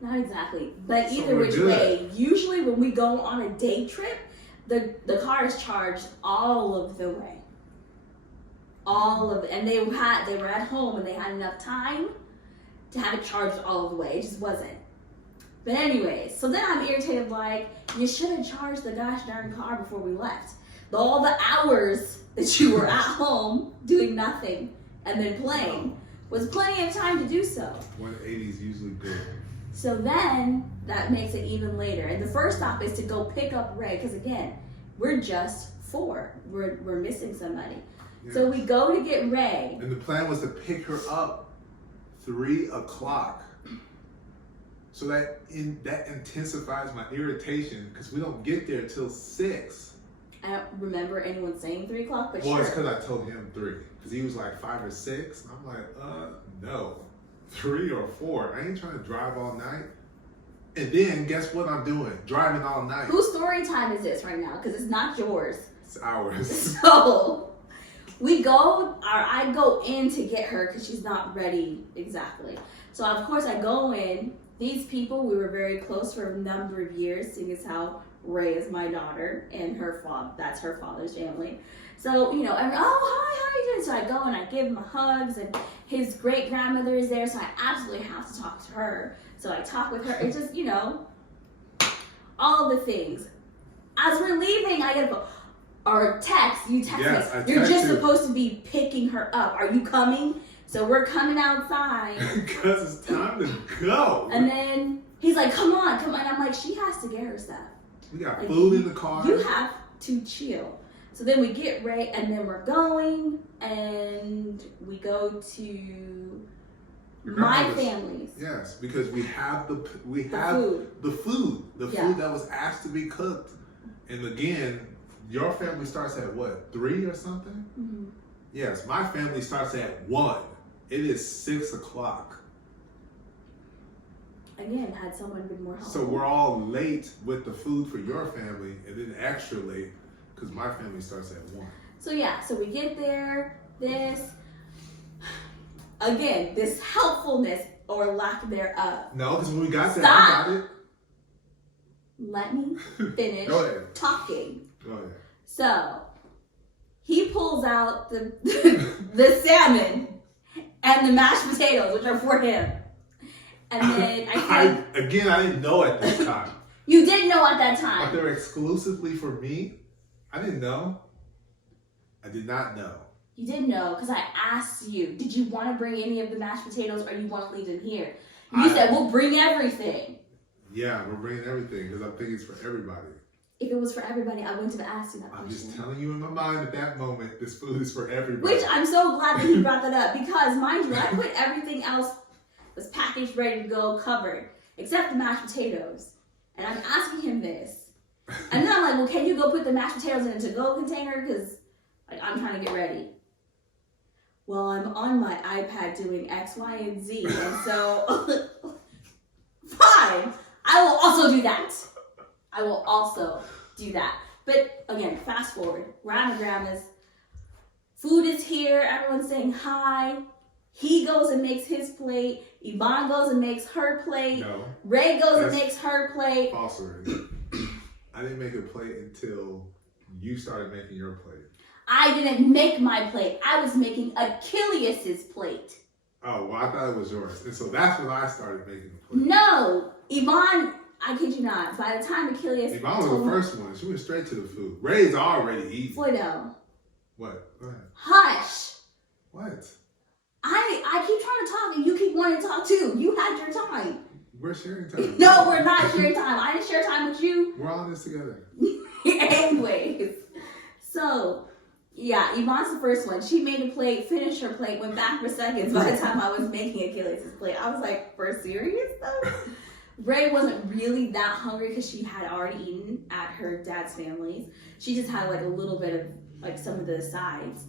Not exactly, but So either we're which good. way. Usually, when we go on a day trip, the car is charged all of the way. All of it, and they were at home and they had enough time to have it charged all of the way. It just wasn't. But anyways, so then I'm irritated, like, you should have charged the gosh darn car before we left. All the hours that you were at home doing nothing and then playing was plenty of time to do so. 180 is usually good. So then that makes it even later. And the first stop is to go pick up Ray, because again, we're just 4. We're missing somebody. Yes. So we go to get Ray. And the plan was to pick her up 3 o'clock. So that intensifies my irritation because we don't get there till 6. I don't remember anyone saying 3 o'clock, but Well, sure. it's because I told him 3. Because he was like 5 or 6. And I'm like, no. 3 or 4. I ain't trying to drive all night. And then guess what I'm doing? Driving all night. Whose story time is this right now? Because it's not yours. It's ours. So I go in to get her because she's not ready exactly. So of course I go in. These people, we were very close for a number of years, seeing as how Ray is my daughter and her father, that's her father's family. So, you know, oh, hi, how are you doing? So I go and I give him hugs, and his great grandmother is there, so I absolutely have to talk to her. So I talk with her. It's just, you know, all the things. As we're leaving, I get a phone or text. You text Yes, me. I You're text just you. supposed to be picking her up. Are you coming? So we're coming outside. Because it's time to go. And then he's like, come on. I'm like, she has to get her stuff. We got Like, food in the car. You have to chill. So then we get Ray, and then we're going, and we go to Your my grandmother's- family's. Yes, because we have the food. food that was asked to be cooked. And again, your family starts at what, 3 or something? Mm-hmm. Yes, my family starts at 1. It is 6 o'clock. Again, had someone been more helpful. So we're all late with the food for your family, and then extra late because my family starts at 1. So yeah, so we get there, this helpfulness or lack thereof. No, because when we got there, Stop. I got it. Let me finish Go ahead. talking. Go ahead. So he pulls out the the salmon and the mashed potatoes, which are for him. And then I didn't know at this time. you didn't know at that But time. they're exclusively for me. I didn't know. I did not know. You did know because I asked you, did you want to bring any of the mashed potatoes or you want to leave them here? You said, we'll bring everything. Yeah, we're bringing everything because I think it's for everybody. If it was for everybody, I wouldn't have asked you that I'm question. just telling you in my mind at that moment, this food is for everybody. Which I'm so glad that he brought that up because, mind you, I put everything else was packaged, ready to go, covered, except the mashed potatoes. And I'm asking him this. And then I'm like, well, can you go put the mashed potatoes in a to-go container? Because like, I'm trying to get ready. Well, I'm on my iPad doing X, Y, and Z. And so, fine. I will also do that. I will also do that. But again, fast forward. We're at my grandma's. Food is here. Everyone's saying hi. He goes and makes his plate. Yvonne goes and makes her plate. No. Ray goes and That's makes her plate. false already. I didn't make a plate until you started making your plate. I didn't make my plate. I was making Achilles' plate. Oh, well, I thought it was yours. And so that's when I started making the plate. No, Yvonne, I kid you not. By the time Achilles Yvonne was the first one. She went straight to the food. Ray's already eating. Floydell, What? Go ahead. hush. What? I keep trying to talk and you keep wanting to talk too. You had your time. We're sharing time. No, we're not sharing time. I didn't share time with you. We're all in this together. Anyways, so yeah, Yvonne's the first one. She made a plate, finished her plate, went back for seconds by the time I was making Achilles' plate. I was like, for serious though? Ray wasn't really that hungry because she had already eaten at her dad's family's. She just had like a little bit of like some of the sides.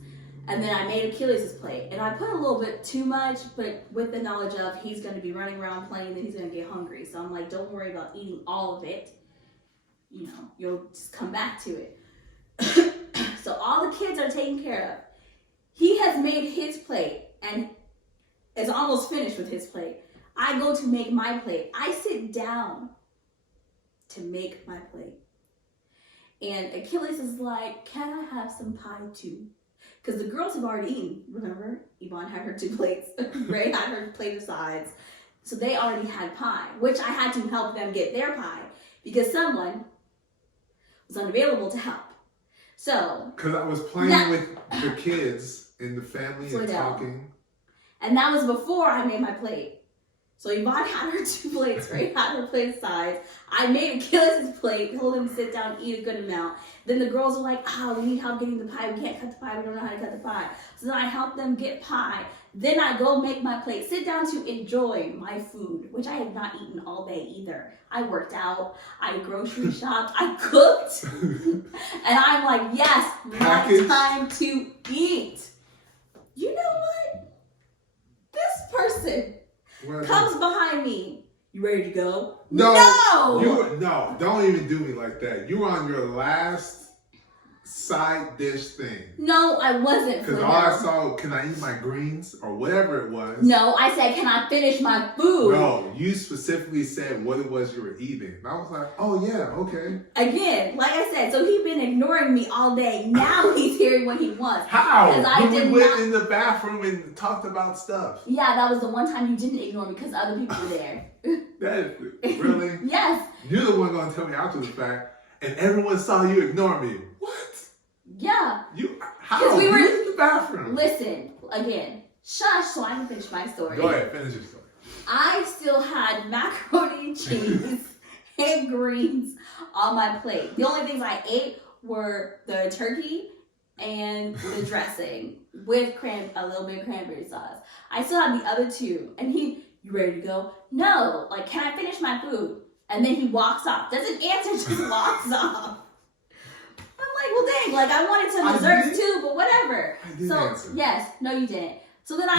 And then I made Achilles' plate. And I put a little bit too much, but with the knowledge of he's going to be running around playing, then he's going to get hungry. So I'm like, don't worry about eating all of it. You know, you'll just come back to it. So all the kids are taken care of. He has made his plate and is almost finished with his plate. I go to make my plate. I sit down to make my plate. And Achilles is like, can I have some pie too? Because the girls have already eaten, remember? Yvonne had her 2 plates. Ray had her plate of sides. So they already had pie, which I had to help them get their pie because someone was unavailable to help. So. Because I was playing with the kids in the family and Floydell. talking. And that was before I made my plate. So Yvonne had her 2 plates, Ray had her plate of sides. I made Achilles' plate, told him to sit down, eat a good amount. Then the girls were like, we need help getting the pie. We can't cut the pie. We don't know how to cut the pie. So then I helped them get pie. Then I go make my plate, sit down to enjoy my food, which I had not eaten all day either. I worked out, I grocery shopped, I cooked. And I'm like, yes, my time to eat. You know what? This person comes behind me. You ready to go? No! No, don't even do me like that. You were on your last side dish thing. No, I wasn't. Because all I saw, can I eat my greens or whatever it was? No, I said, can I finish my food? No, you specifically said what it was you were eating. And I was like, oh yeah, okay. Again, like I said, so he's been ignoring me all day. Now he's hearing what he wants. How? Because I we went in the bathroom and talked about stuff. Yeah, that was the one time you didn't ignore me because other people were there. Really? Yes. You're the one gonna tell me after the fact, and everyone saw you ignore me. What? Yeah. How? We were in the bathroom. Listen, again, shush, so I can finish my story. Go ahead, finish your story. I still had macaroni and cheese and greens on my plate. The only things I ate were the turkey and the dressing with a little bit of cranberry sauce. I still have the other 2, and you ready to go? No, like, can I finish my food? And then he walks off. Doesn't answer, just walks off. I'm like, well, dang, like, I wanted some desserts too, but whatever. I did answer. Yes, no, you didn't. So then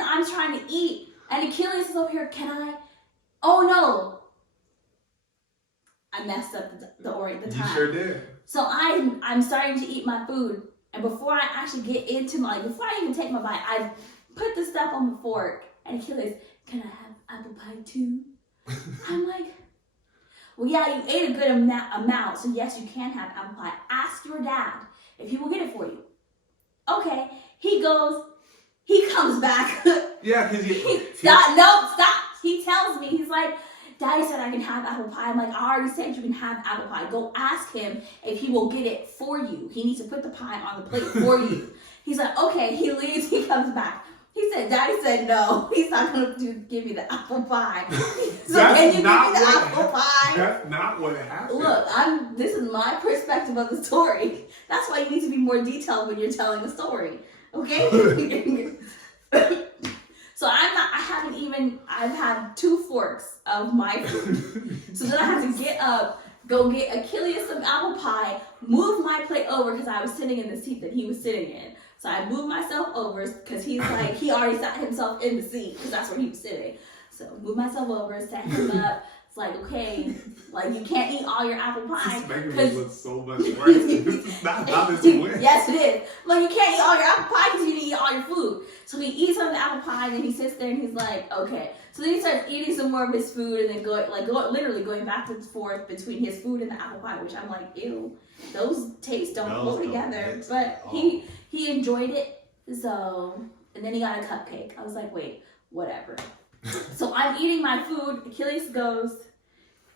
I'm trying to eat, and Achilles is over here, oh no. I messed up the time. You sure did. So I'm starting to eat my food, and before I actually get into before I even take my bite, I put the stuff on the fork, and Achilles, can I have apple pie too? I'm like, well, yeah, you ate a good amount, so yes, you can have apple pie. Ask your dad if he will get it for you. Okay, he comes back. Yeah, because Stop. He tells me, he's like, Daddy said I can have apple pie. I'm like, I already said you can have apple pie. Go ask him if he will get it for you. He needs to put the pie on the plate for you. He's like, okay, he leaves, he comes back. He said, Daddy said no, he's not going to give me the apple pie. So can you give me the apple pie? That's not what happened. Look, this is my perspective of the story. That's why you need to be more detailed when you're telling the story. Okay? So I've had 2 forks of my food. So then I had to get up, go get Achilles some apple pie, move my plate over because I was sitting in the seat that he was sitting in. So I moved myself over because he's like, he already sat himself in the seat because that's where he was sitting. So moved myself over, set him up. It's like, okay, like you can't eat all your apple pie. This is making me look so much worse. This is not how this went. Yes, it is. Like you can't eat all your apple pie because you didn't eat all your food. So he eats some of the apple pie and then he sits there and he's like, okay. So then he starts eating some more of his food and then literally going back and forth between his food and the apple pie, which I'm like, ew, those tastes don't go together. But he enjoyed it. So, and then he got a cupcake. I was like, wait, whatever. So I'm eating my food. Achilles goes,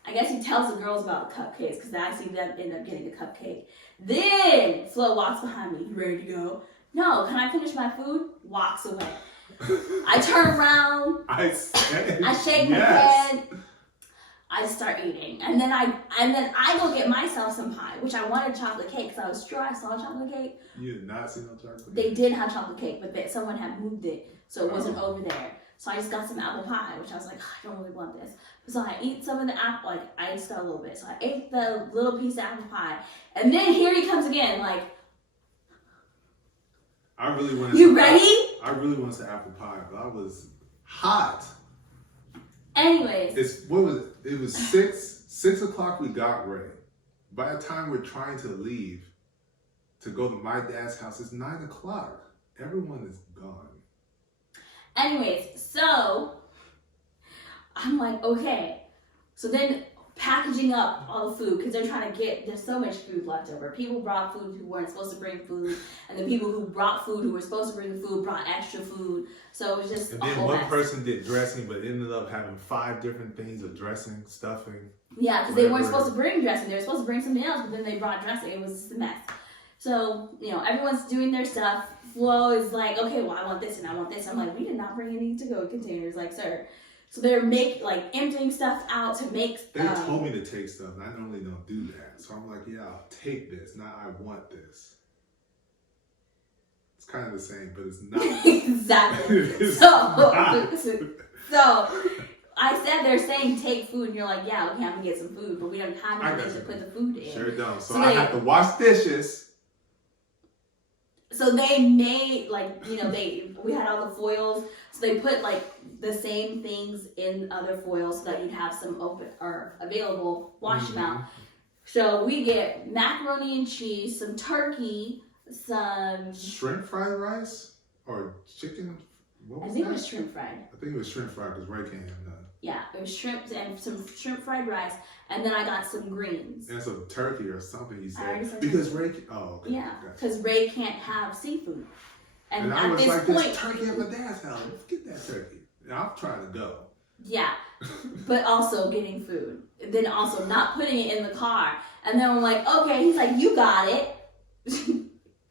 I guess he tells the girls about the cupcakes because I see them end up getting a cupcake. Then Flo walks behind me. You ready to go? No, can I finish my food? Walks away. I turn around. I shake my head. I start eating, and then I go get myself some pie, which I wanted chocolate cake because I was sure I saw chocolate cake. You did not see no chocolate cake? They did have chocolate cake, but someone had moved it, so it wasn't over there. So I just got some apple pie, which I was like, I don't really want this. So I eat some of the apple, I just got a little bit. So I ate the little piece of apple pie, and then here he comes again, like, I really wanted. You ready? I really wanted some apple pie, but I was hot. Anyways. It was 6 o'clock we got ready. By the time we're trying to leave to go to my dad's house, it's 9 o'clock. Everyone is gone. Anyways, so I'm like, okay. So then packaging up all the food, because they're trying to there's so much food left over. People brought food who weren't supposed to bring food, and the people who brought food who were supposed to bring food brought extra food. So it was just and a then whole one mess. person did dressing, but ended up having 5 different things of dressing, stuffing. Yeah, because they weren't supposed to bring dressing. They were supposed to bring something else, but then they brought dressing. It was just a mess. So, everyone's doing their stuff. Flo is like, okay, well, I want this and I want this. I'm like, we did not bring any to-go containers, like, sir. So they're emptying stuff out to make. They told me to take stuff, and I normally don't do that. So I'm like, yeah, I'll take this. Now I want this. It's kind of the same, but it's not. Exactly. It's so I said they're saying take food, and you're like, yeah, okay, I'm gonna get some food, but we don't have anything to put the food in. Sure don't. So I have to wash dishes. So they made we had all the foils, so they put the same things in other foils so that you'd have some open or available, wash them out. So we get macaroni and cheese, some turkey, some shrimp fried rice or chicken. What was I think that? it was shrimp fried. I think it was shrimp fried because Ray can't have none. Yeah, it was shrimp and some shrimp fried rice, and then I got some greens. And some turkey or something he I already said. said Because Ray, okay. Yeah, because Ray can't have seafood. And I at was this like, point, there's turkey at my dad's house. Get that turkey. And I'm trying to go. yeah, but also getting food. Then also not putting it in the car. And then I'm like, okay, he's like, you got it.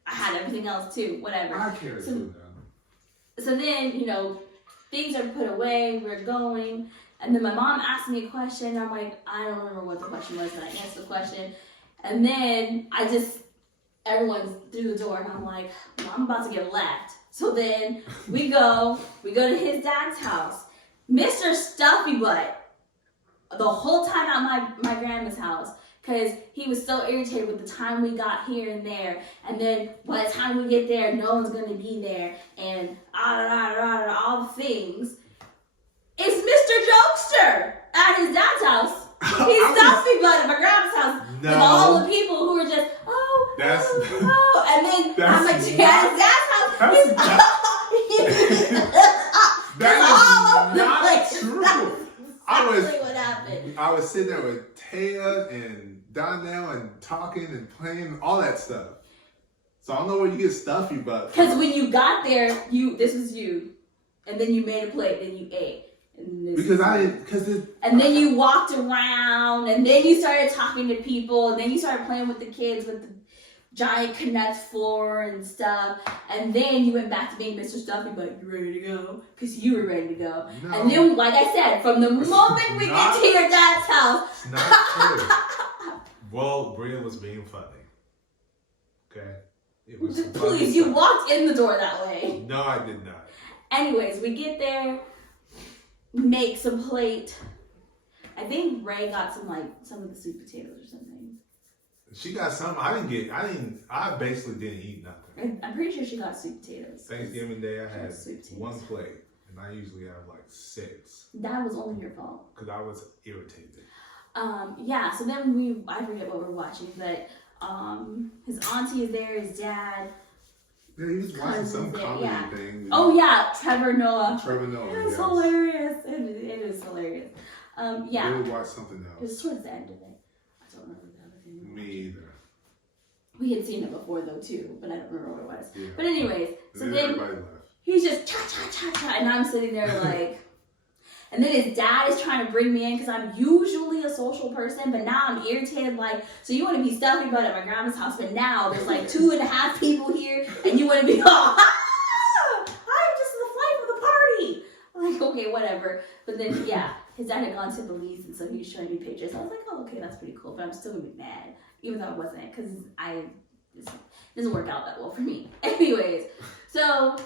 I had everything else too, whatever. I carry food now. So then, things are put away, we're going. And then my mom asked me a question. I'm like, I don't remember what the question was, but I answered the question. And then everyone's through the door, and I'm like, well, I'm about to get left. So then we go to his dad's house. Mr. Stuffy Butt, the whole time at my grandma's house, because he was so irritated with the time we got here and there. And then by the time we get there, no one's going to be there. And all the things. It's Mr. Jokester at his dad's house. He's Stuffy Butt at my grandma's house. No. With all the people who were just, and then I'm like, at his dad's house. That is not place. true. That's exactly what happened. I was sitting there with Taya and Donnell and talking and playing all that stuff. So I don't know where you get Stuffy Butt from. Because when you got there, this was you, and then you made a plate and you ate. And then you walked around, and then you started talking to people, and then you started playing with the kids with the giant Connect floor and stuff, and then you went back to being Mr. Stuffy Butt. You ready to go? Because you were ready to go. No. And then, like I said, from the moment we get to your dad's house, it's not true. Well, Bria was being funny. Okay, it was. Please, you walked in the door that way. No, I did not. Anyways, we get there. Make some plate. I think Ray got some of the sweet potatoes or something. She got some. I basically didn't eat nothing. I'm pretty sure she got sweet potatoes. Thanksgiving Day, I had one plate, and I usually have 6. That was only your fault. Because I was irritated. Yeah. So then I forget what we're watching, but his auntie is there, his dad. Yeah, he was watching some comedy thing. Oh yeah, Trevor Noah. It was hilarious. It is hilarious. Yeah. Really watched something else. It was towards the end of it. I don't remember the other thing. Me either. We had seen it before though too, but I don't remember what it was. Yeah. But anyways, so then everybody left. He's just cha cha cha cha, and I'm sitting there like. And then his dad is trying to bring me in because I'm usually a social person, but now I'm irritated. So you want to be Stuffy Butt at my grandma's house, but now there's 2.5 people here, and you want to be I'm just the flight of the party. I'm like, okay, whatever. But then his dad had gone to Belize, and so he was showing me pictures. I was like, oh, okay, that's pretty cool, but I'm still gonna be mad, even though I wasn't, because it doesn't work out that well for me. Anyways, so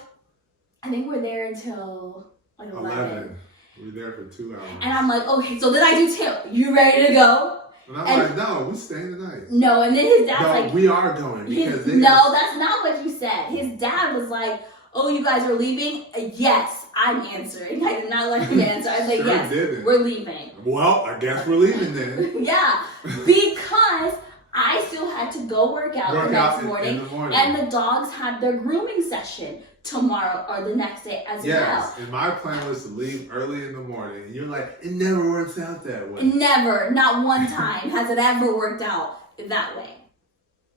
I think we're there until 11. We were there for 2 hours. And I'm like, okay, so then I do Tim, you ready to go? And I'm like, no, we're staying tonight. No, and then his dad's we are going. Because no, that's not what you said. His dad was like, oh, you guys are leaving? Yes, I'm answering. I did not let him answer. I was like, yes, we're leaving. Well, I guess we're leaving then. Yeah, because I still had to go work out the next morning, and the dogs had their grooming session tomorrow or the next day as well. Yes, and my plan was to leave early in the morning. And you're like, it never works out that way. Never, not one time has it ever worked out that way.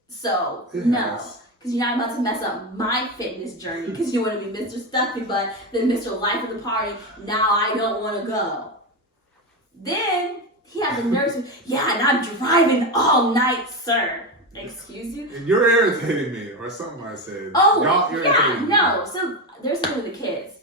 So, no. Because you're not about to mess up my fitness journey because you want to be Mr. Stuffy Butt, then Mr. Life of the Party. Now I don't want to go. Then he had the nerves. Yeah, and I'm driving all night, sir. Excuse you? And you're irritating me, or something I said. Oh, y'all yeah, no. So there's something with the kids.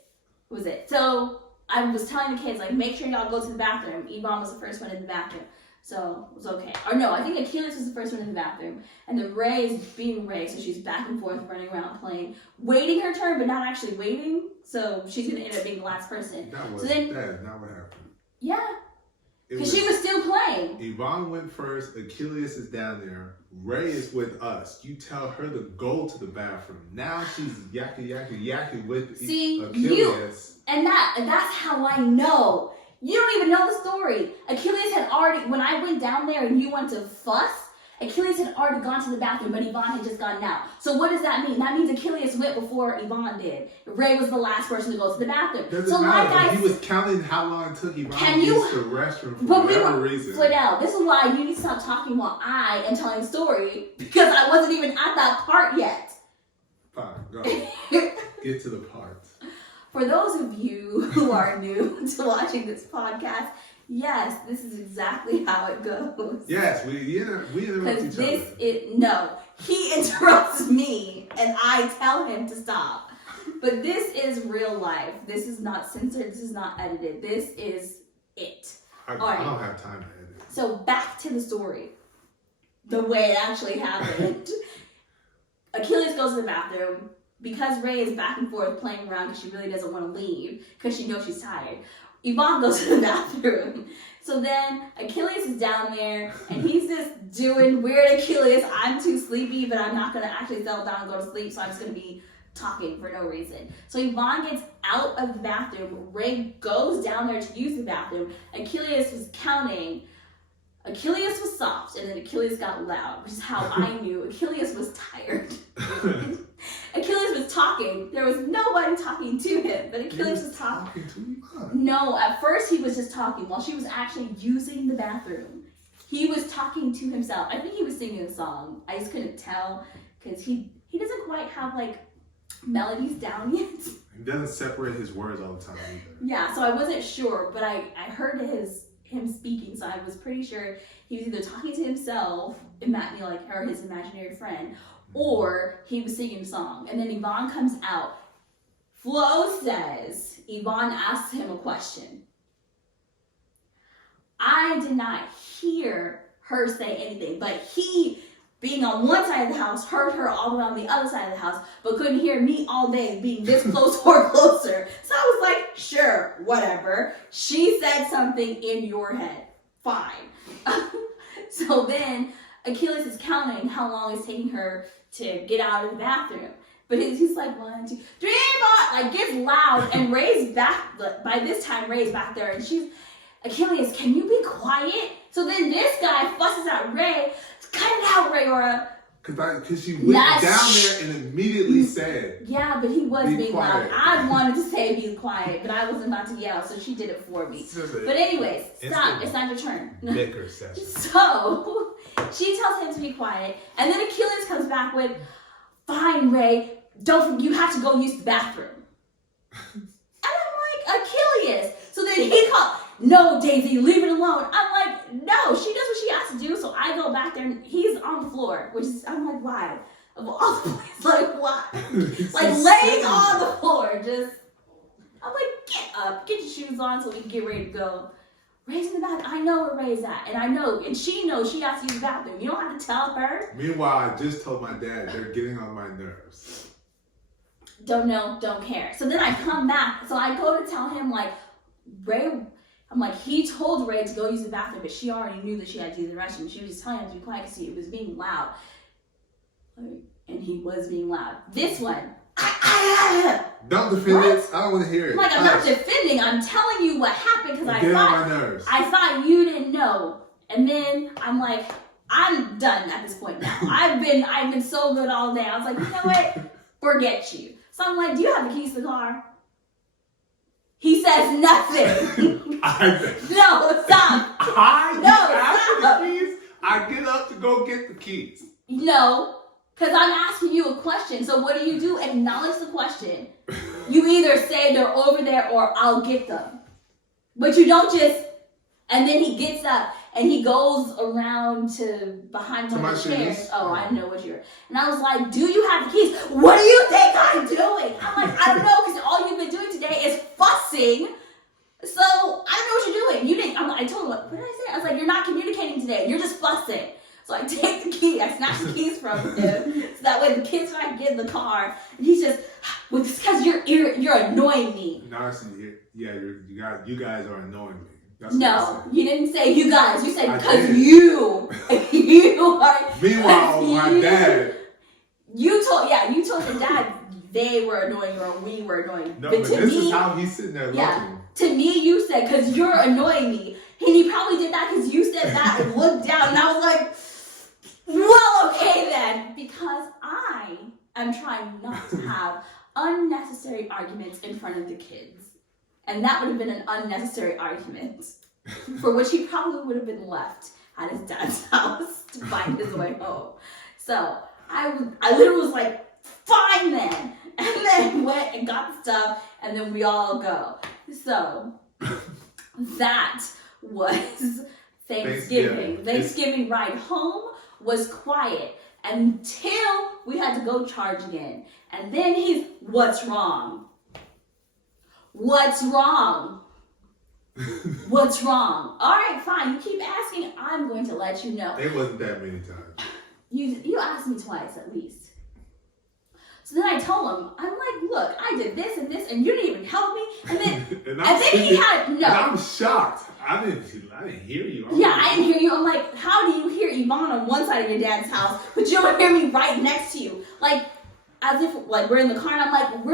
What was it? So I was telling the kids, like, make sure y'all go to the bathroom. Yvonne was the first one in the bathroom. So it was okay. Or no, I think Achilles was the first one in the bathroom. And then Ray's being Ray, so she's back and forth running around playing, waiting her turn, but not actually waiting. So she's going to end up being the last person. That was so then, that is not what happened. Yeah. Because she was still playing. Yvonne went first. Achilles is down there. Ray is with us. You tell her to go to the bathroom. Now she's yakking with Achilles. And that's how I know. You don't even know the story. Achilles had already, when I went down there and you went to fuss, Achilles had already gone to the bathroom, but Yvonne had just gone out. So what does that mean? That means Achilles went before Yvonne did. Ray was the last person to go to the bathroom. Doesn't matter. He was counting how long it took Yvonne to use the restroom for whatever reason. Floydell, this is why you need to stop talking while I am telling the story, because I wasn't even at that part yet. Fine, go. Get to the part. For those of you who are new to watching this podcast, yes, this is exactly how it goes. Yes, we interrupt each other. No, he interrupts me and I tell him to stop. But this is real life. This is not censored. This is not edited. This is it. I don't have time to edit. So back to the story. The way it actually happened. Achilles goes to the bathroom. Because Ray is back and forth playing around because she really doesn't want to leave because she knows she's tired, Yvonne goes to the bathroom. So then Achilles is down there and he's just doing weird Achilles. I'm too sleepy, but I'm not going to actually settle down and go to sleep, so I'm just going to be talking for no reason. So Yvonne gets out of the bathroom. Ray goes down there to use the bathroom. Achilles was counting. Achilles was soft, and then Achilles got loud, which is how I knew Achilles was tired. Achilles was talking. There was nobody talking to him, but Achilles was talking. No, at first he was just talking while she was actually using the bathroom. He was talking to himself. I think he was singing a song. I just couldn't tell because he doesn't quite have like melodies down yet. He doesn't separate his words all the time either. Yeah, so I wasn't sure, but I heard him speaking, so I was pretty sure he was either talking to himself, or his imaginary friend, or he was singing a song. And then Yvonne comes out. Flo says, Yvonne asks him a question. I did not hear her say anything, but he, being on one side of the house, heard her all the way on the other side of the house, but couldn't hear me all day being this close or closer. So I was like, sure, whatever. She said something in your head. Fine. So then Achilles is counting how long it's taking her to get out of the bathroom. But he's like, 1, 2, 3, 4, like gets loud, and Ray's back. By this time, Ray's back there, and she's, Achilles, can you be quiet? So then this guy fusses at Ray, cut it out, Rayora. Because she went down there and immediately said, yeah, but he was being quiet. loud. I wanted to say be quiet, but I wasn't about to yell, so she did it for me. But anyways, stop. It's not your turn. Bicker session. So she tells him to be quiet, and then Achilles comes back with, fine, Ray, you have to go use the bathroom. And I'm like, Achilles. So then he called, no, Daisy, leave it alone. I'm like, no, she does what she has to do. So I go back there and he's on the floor, which is, I'm like, why? Of all the places, like, why? Like laying on the floor, just, I'm like, get up, get your shoes on so we can get ready to go. Ray's in the bathroom. I know where Ray's at. And I know, and she knows she has to use the bathroom. You don't have to tell her. Meanwhile, I just told my dad they're getting on my nerves. Don't know, don't care. So then I come back. So I go to tell him, like, Ray, I'm like, he told Ray to go use the bathroom, but she already knew that she had to use the restroom. She was just telling him to be quiet because he was being loud. And he was being loud. This one. Don't defend it. I don't want to hear it. I'm like, I'm not defending. I'm telling you what happened because on my nerves. I thought you didn't know. And then I'm like, I'm done at this point now. I've been so good all day. I was like, you know what? Forget you. So I'm like, do you have the keys to the car? He says nothing. No, stop. Stop. The keys. I get up to go get the keys. No, because I'm asking you a question. So what do? Acknowledge the question. You either say they're over there or I'll get them. But you don't just, and then he gets up and he goes around to behind one of the chairs. Oh, I know what you're. And I was like, do you have the keys? What do you think I'm doing? I'm like, I don't know, because all you've been doing today is fussing. So I don't know what you're doing. You didn't. I told him, what did I say? I was like, you're not communicating today. You're just fussing. So I take the key. I snatch the keys from him, so that way the kids can get in the car. And he's just, well, it's because you're annoying me. No, I see. Yeah, you guys are annoying me. That's no, you didn't say you guys. You said because you are. Meanwhile, my dad. You told your dad they were annoying or we were annoying. No, but this is how he's sitting there looking. To me, you said because you're annoying me, and he probably did that because you said that and looked down, and I was like, well, okay then, because I am trying not to have unnecessary arguments in front of the kids. And that would have been an unnecessary argument for which he probably would have been left at his dad's house to find his way home. So I literally was like, fine then. And then went and got the stuff and then we all go. So that was Thanksgiving. Thanksgiving ride home was quiet until we had to go charge again. And then what's wrong? What's wrong? What's wrong? All right, fine. You keep asking. I'm going to let you know. It wasn't that many times. You asked me twice at least. So then I told him, I'm like, look, I did this and this, and you didn't even help me. And then, and then he had no. And I'm shocked. I didn't hear you. I didn't hear you. I'm like, how do you hear Yvonne on one side of your dad's house, but you don't hear me right next to you? Like, as if like we're in the car, and I'm like,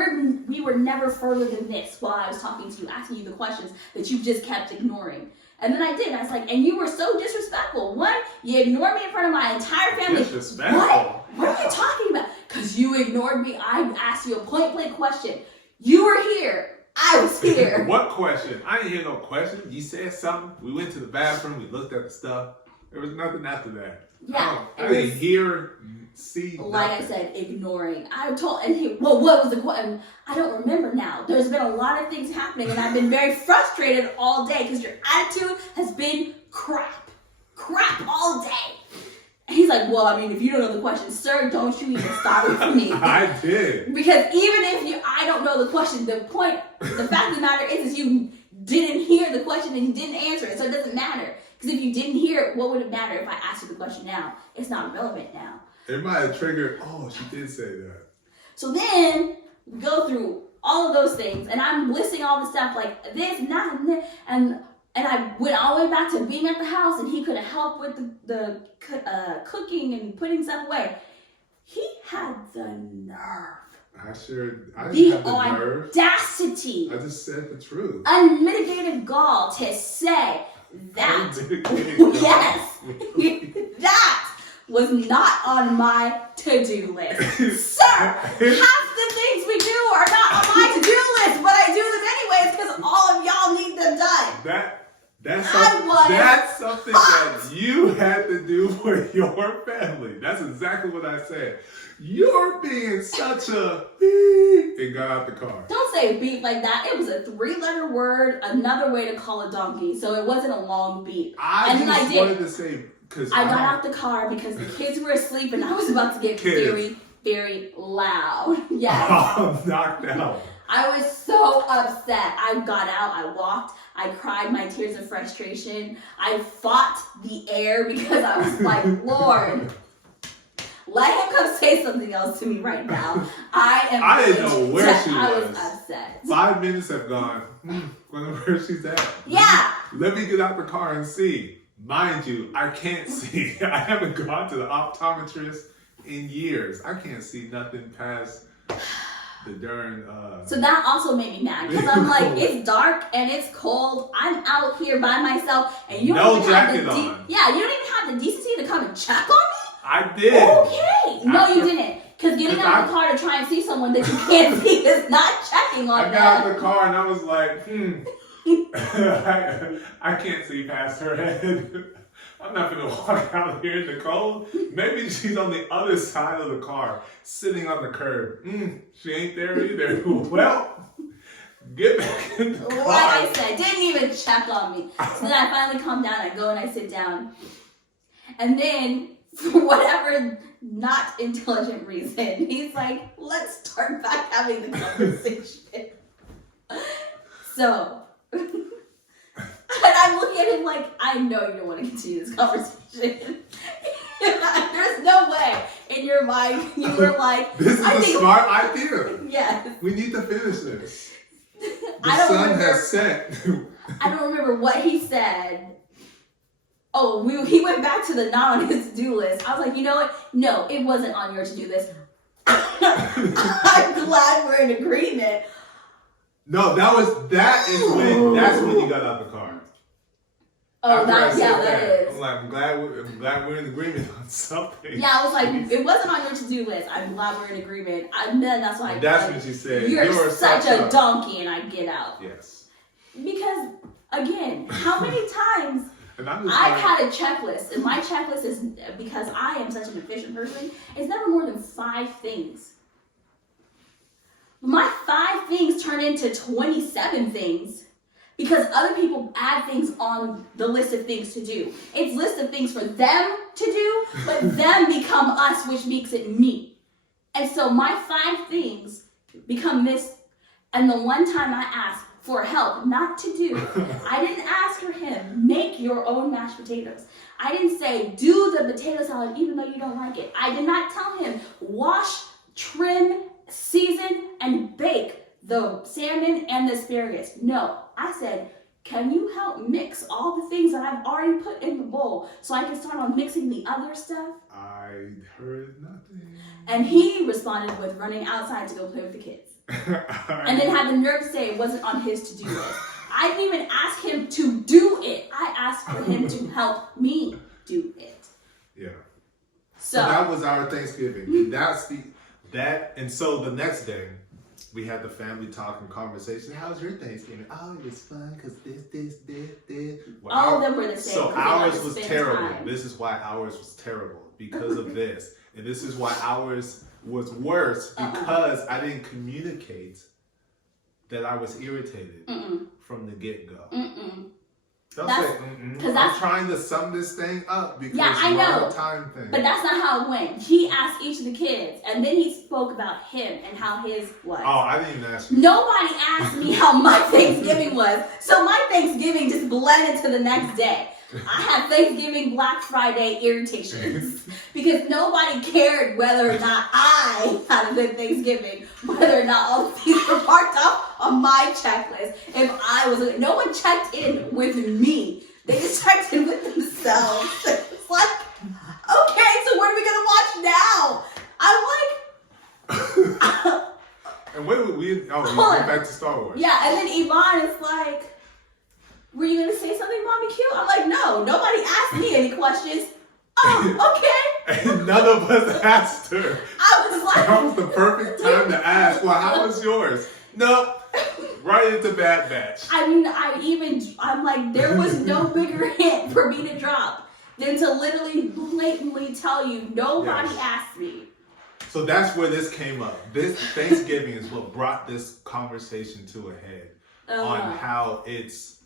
we were never further than this while I was talking to you, asking you the questions that you just kept ignoring. And then I did. I was like, and you were so disrespectful. One, you ignored me in front of my entire family. Disrespectful? What are you talking about? Because you ignored me. I asked you a point-blank question. You were here. I was here. What question? I didn't hear no question. You said something. We went to the bathroom. We looked at the stuff. There was nothing after that. Yeah. I didn't hear, see. Like nothing. I said, ignoring. I told, and he, well, what was the question? I don't remember now. There's been a lot of things happening, and I've been very frustrated all day because your attitude has been crap all day. And he's like, well, I mean, if you don't know the question, sir, don't you even start with me. I did. Because even if I don't know the question, the fact of the matter is you didn't hear the question and you didn't answer it, so it doesn't matter. Because if you didn't hear it, what would it matter if I asked you the question now? It's not relevant now. It might have triggered, oh, she did say that. So then we go through all of those things, and I'm listing all the stuff like this and that and this, and I went all the way back to being at the house, and he could have helped with the cooking and putting stuff away. He had the nerve. I didn't have The the nerve. audacity. I just said the truth. Unmitigated gall to say that. Yes. That was not on my to-do list. Sir, half the things we do are not on my to-do list, but I do them anyways because all of y'all need them done. That's something that you had to do for your family. That's exactly what I said. You're being such a beep and got out the car. Don't say beep like that. It was a 3-letter word, another way to call a donkey, so it wasn't a long beep. I wanted to say, because I got out the car because the kids were asleep and I was about to get very, very loud. Yes. I'm knocked out. I was so upset. I got out, I walked, I cried my tears of frustration. I fought the air because I was like, Lord, let him come say something else to me right now. I didn't know where she was. I was upset. 5 minutes have gone. Wonder where she's at. Yeah. Let me get out the car and see. Mind you, I can't see. I haven't gone to the optometrist in years. I can't see nothing past The darn. So that also made me mad because I'm like, it's dark and it's cold. I'm out here by myself, and you don't even have the you don't even have the decency to come and check on me. I did. Okay. No, you didn't. Because getting out of the car to try and see someone that you can't see is not checking on them. I got out of the car and I was like, I can't see past her head. I'm not gonna walk out here in the cold. Maybe she's on the other side of the car, sitting on the curb. She ain't there either. Well, get back in the car. Like I said, didn't even check on me. So then I finally calm down. I go and I sit down. And then, for whatever not intelligent reason, he's like, let's start back having the conversation. So, and I'm looking at him like, I know you don't want to continue this conversation. There's no way in your mind you were like, this is a smart idea. Yes. We need to finish this. The sun has set. I don't remember what he said. Oh, he went back to the not on his to-do list. I was like, you know what? No, it wasn't on your to-do list. I'm glad we're in agreement. No, that's when you got out the car. Oh, that is. I'm like, I'm glad we're in agreement on something. Yeah, I was like, it wasn't on your to-do list. I'm glad we're in agreement. And then that's why that's when she said, you're such a donkey, and I get out. Yes. Because again, how many times I've had a checklist, and my checklist is, because I am such an efficient person, it's never more than 5 things. My 5 things turn into 27 things because other people add things on the list of things to do. It's list of things for them to do, but them become us, which makes it me. And so my 5 things become this. And the one time I asked for help not to do, I didn't ask for him, make your own mashed potatoes. I didn't say, do the potato salad even though you don't like it. I did not tell him, wash, trim, season, and bake the salmon and the asparagus. No, I said, can you help mix all the things that I've already put in the bowl so I can start on mixing the other stuff? I heard nothing. And he responded with running outside to go play with the kids. And then had the nerve to say it wasn't on his to-do list. I didn't even ask him to do it. I asked for him to help me do it. Yeah. So that was our Thanksgiving. And so the next day, we had the family talk and conversation. How was your Thanksgiving? Oh, it was fun because this. Well, all of them were the same. So ours was terrible. This is why ours was terrible, because of this. And this is why ours was worse, because I didn't communicate that I was irritated from the get-go. Don't say, because I'm trying to sum this thing up because I know. a time thing. But that's not how it went. He asked each of the kids, and then he spoke about him and how his was. Oh, I didn't even ask you. Nobody asked me how my Thanksgiving was, so my Thanksgiving just blended to the next day. I had Thanksgiving, Black Friday irritations because nobody cared whether or not I had a good Thanksgiving, whether or not all the things were marked off on my checklist. If I was, no one checked in with me. They just checked in with themselves. It's like, okay, so what are we gonna watch now? I'm like, and we went back to Star Wars. Yeah, and then Yvonne is like, were you gonna say something, Mommy Q? I'm like, no, nobody asked me any questions. Oh, okay. And none of us asked her. I was like, that was the perfect time to ask. Well, how was yours? Nope. Right into Bad Batch. I mean, I'm like, there was no bigger hint for me to drop than to literally blatantly tell you nobody asked me. So that's where this came up. This Thanksgiving is what brought this conversation to a head on how it's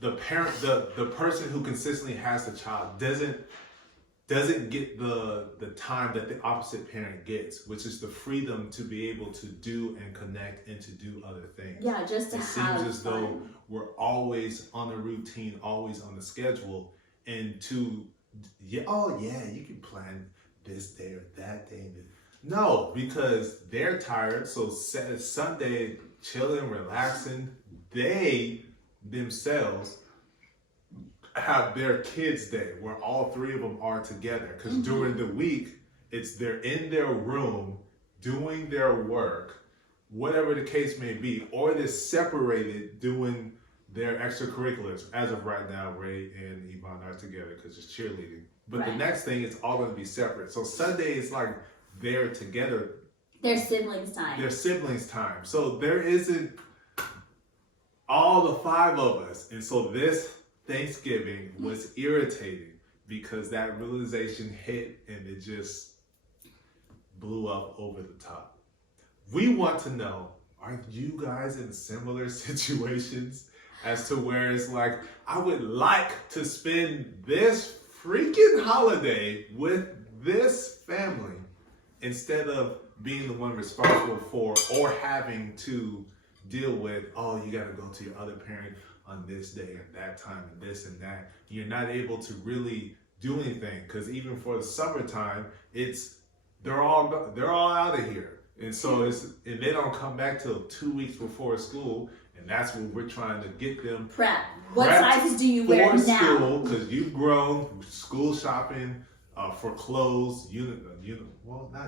the parent, the person who consistently has the child doesn't get the time that the opposite parent gets, which is the freedom to be able to do and connect and to do other things. Yeah, just to it have seems as fun. though we're always on a routine, always on the schedule, and you can plan this day or that day. No, because they're tired. So Sunday, chilling, relaxing. They themselves have their kids' day where all 3 of them are together. Because during the week, they're in their room doing their work, whatever the case may be, or they're separated doing their extracurriculars. As of right now, Ray and Yvonne are together because it's cheerleading. But the next thing, it's all going to be separate. So Sunday is like they're together. Their siblings time. Their siblings time. So there isn't all the 5 of us. And so this Thanksgiving was irritating because that realization hit and it just blew up over the top. We want to know, are you guys in similar situations as to where it's like, I would like to spend this freaking holiday with this family instead of being the one responsible for or having to deal with, oh, you got to go to your other parent on this day and that time and this and that. You're not able to really do anything because even for the summertime, they're all out of here. And so and they don't come back till 2 weeks before school, and that's when we're trying to get them prep. What sizes do you wear now? School, because you've grown. School shopping for clothes, not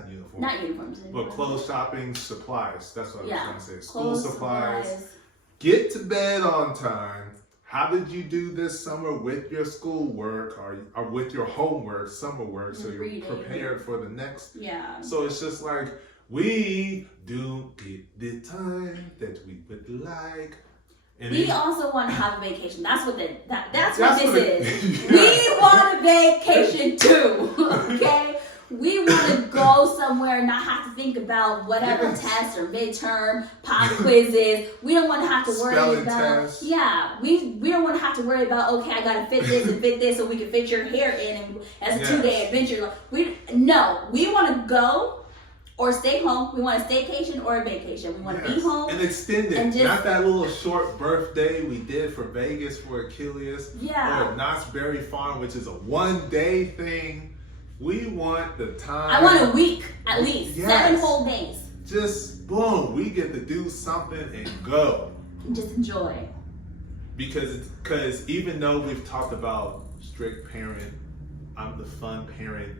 uniforms. Not uniforms. But clothes shopping, supplies. That's what I was trying to say. School Clothes, supplies. Get to bed on time. How did you do this summer with your schoolwork or with your homework, summer work, so you're prepared for the next? Yeah. So it's just like, we do get the time that we would like. And we also want to have a vacation. That's what that's what this is. We want a vacation too. Okay? We want to go somewhere and not have to think about whatever test or midterm, pop quizzes. We don't want to have to worry about test. Yeah. We don't want to have to worry about, okay, I gotta fit this and fit this so we can fit your hair in and as a 2-day adventure. We want to go or stay home. We want a staycation or a vacation. We want to be home. And extend it. And not that little short birthday we did for Vegas for Achilles. Yeah. Or Knott's Berry Farm, which is a 1-day thing. We want the time. I want a week at least. 7 whole days. Just boom. We get to do something and go. And just enjoy. Because even though we've talked about strict parent, I'm the fun parent,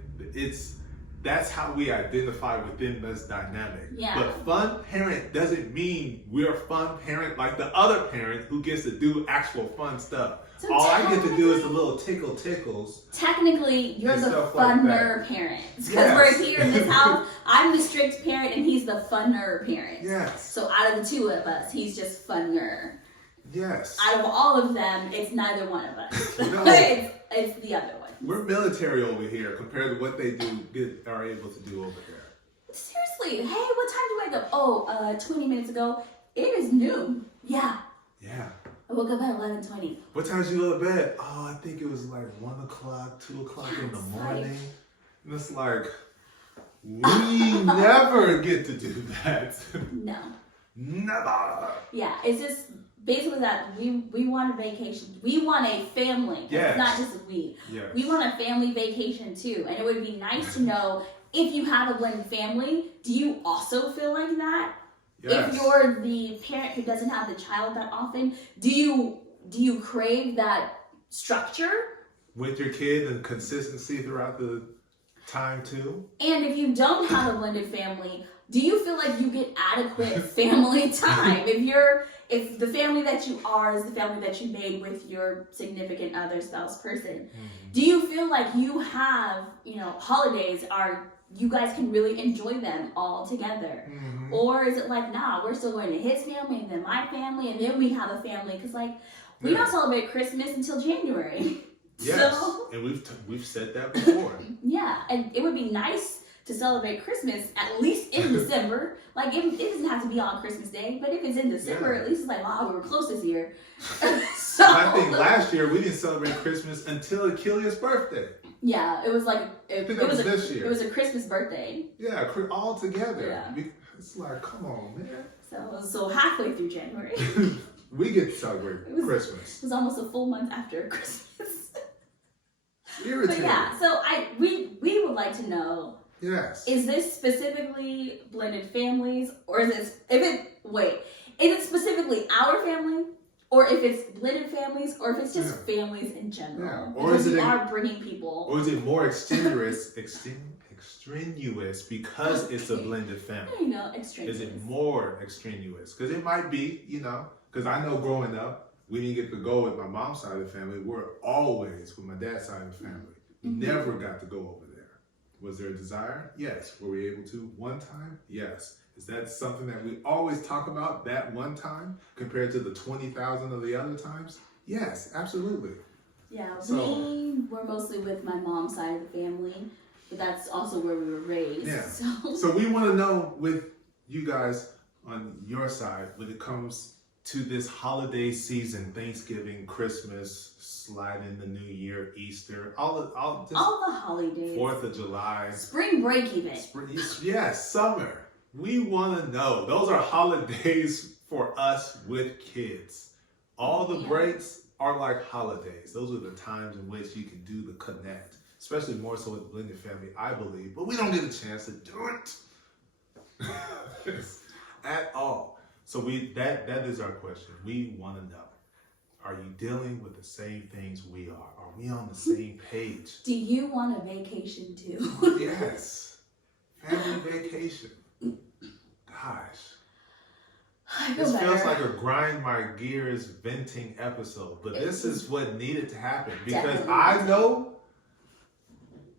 that's how we identify within this dynamic. Yeah. But fun parent doesn't mean we're a fun parent like the other parent who gets to do actual fun stuff. So all I get to do is the little tickles. Technically, you're the funner parent. Because we're here in this house, I'm the strict parent and he's the funner parent. Yes. So out of the 2 of us, he's just funner. Yes. Out of all of them, it's neither one of us. No. it's the other one. We're military over here compared to what they are able to do over there. Seriously, hey, what time did you wake up? Oh, 20 minutes ago. It is noon. Yeah. Yeah. I woke up at 11:20. What time did you go to bed? Oh, I think it was like 1 o'clock, 2 o'clock in the morning. And it's like, we never get to do that. No. Never. Yeah, it's just basically that we want a vacation. We want a family. Yes. It's not just we. Yes. We want a family vacation too. And it would be nice to know if you have a blended family, do you also feel like that? Yes. If you're the parent who doesn't have the child that often, do you crave that structure? With your kid and consistency throughout the time too? And if you don't have a blended family, do you feel like you get adequate family time? If the family that you are is the family that you made with your significant other, spouse, person, do you feel like you have, holidays you guys can really enjoy them all together? Or is it like, nah, we're still going to his family and then my family and then we have a family? Because we don't celebrate Christmas until January. Yes, so, and we've said that before. Yeah, and it would be nice to celebrate Christmas at least in December. It doesn't have to be on Christmas Day, but if it's in December, at least it's like, wow, we were close this year. So I think last year we didn't celebrate Christmas until Achilles' birthday. Yeah, it was like it was this year. It was a Christmas birthday. Yeah, all together. Yeah. It's like, come on, man. So halfway through January, we get to celebrate Christmas. It was almost a full month after Christmas. Irritating. But yeah, so we would like to know. Yes. Is this specifically blended families, or is it specifically our family, or if it's blended families, or if it's just families in general? Yeah. Or is it are bringing people? Or is it more extenuous? extraneous because it's a blended family? I know, extraneous. Is it more extraneous? Because it might be, you know, because I know growing up, we didn't get to go with my mom's side of the family. We're always with my dad's side of the family. We never got to go over there. Was there a desire? Yes. Were we able to one time? Yes. Is that something that we always talk about, that one time, compared to the 20,000 of the other times? Yes, absolutely. Yeah, So, we were mostly with my mom's side of the family, but that's also where we were raised. Yeah. So we want to know with you guys on your side when it comes to this holiday season, Thanksgiving, Christmas, slide in the New Year, Easter, all the holidays, 4th of July, spring break even. Yes, summer. We want to know. Those are holidays for us with kids. All the breaks are like holidays. Those are the times in which you can do the connect, especially more so with the blended family, I believe. But we don't get a chance to do it at all. So that is our question. We want to know. Are you dealing with the same things we are? Are we on the same page? Do you want a vacation too? Yes. Family vacation. Gosh. This feels like a grind my gears venting episode, but this is what needed to happen because Definitely. I know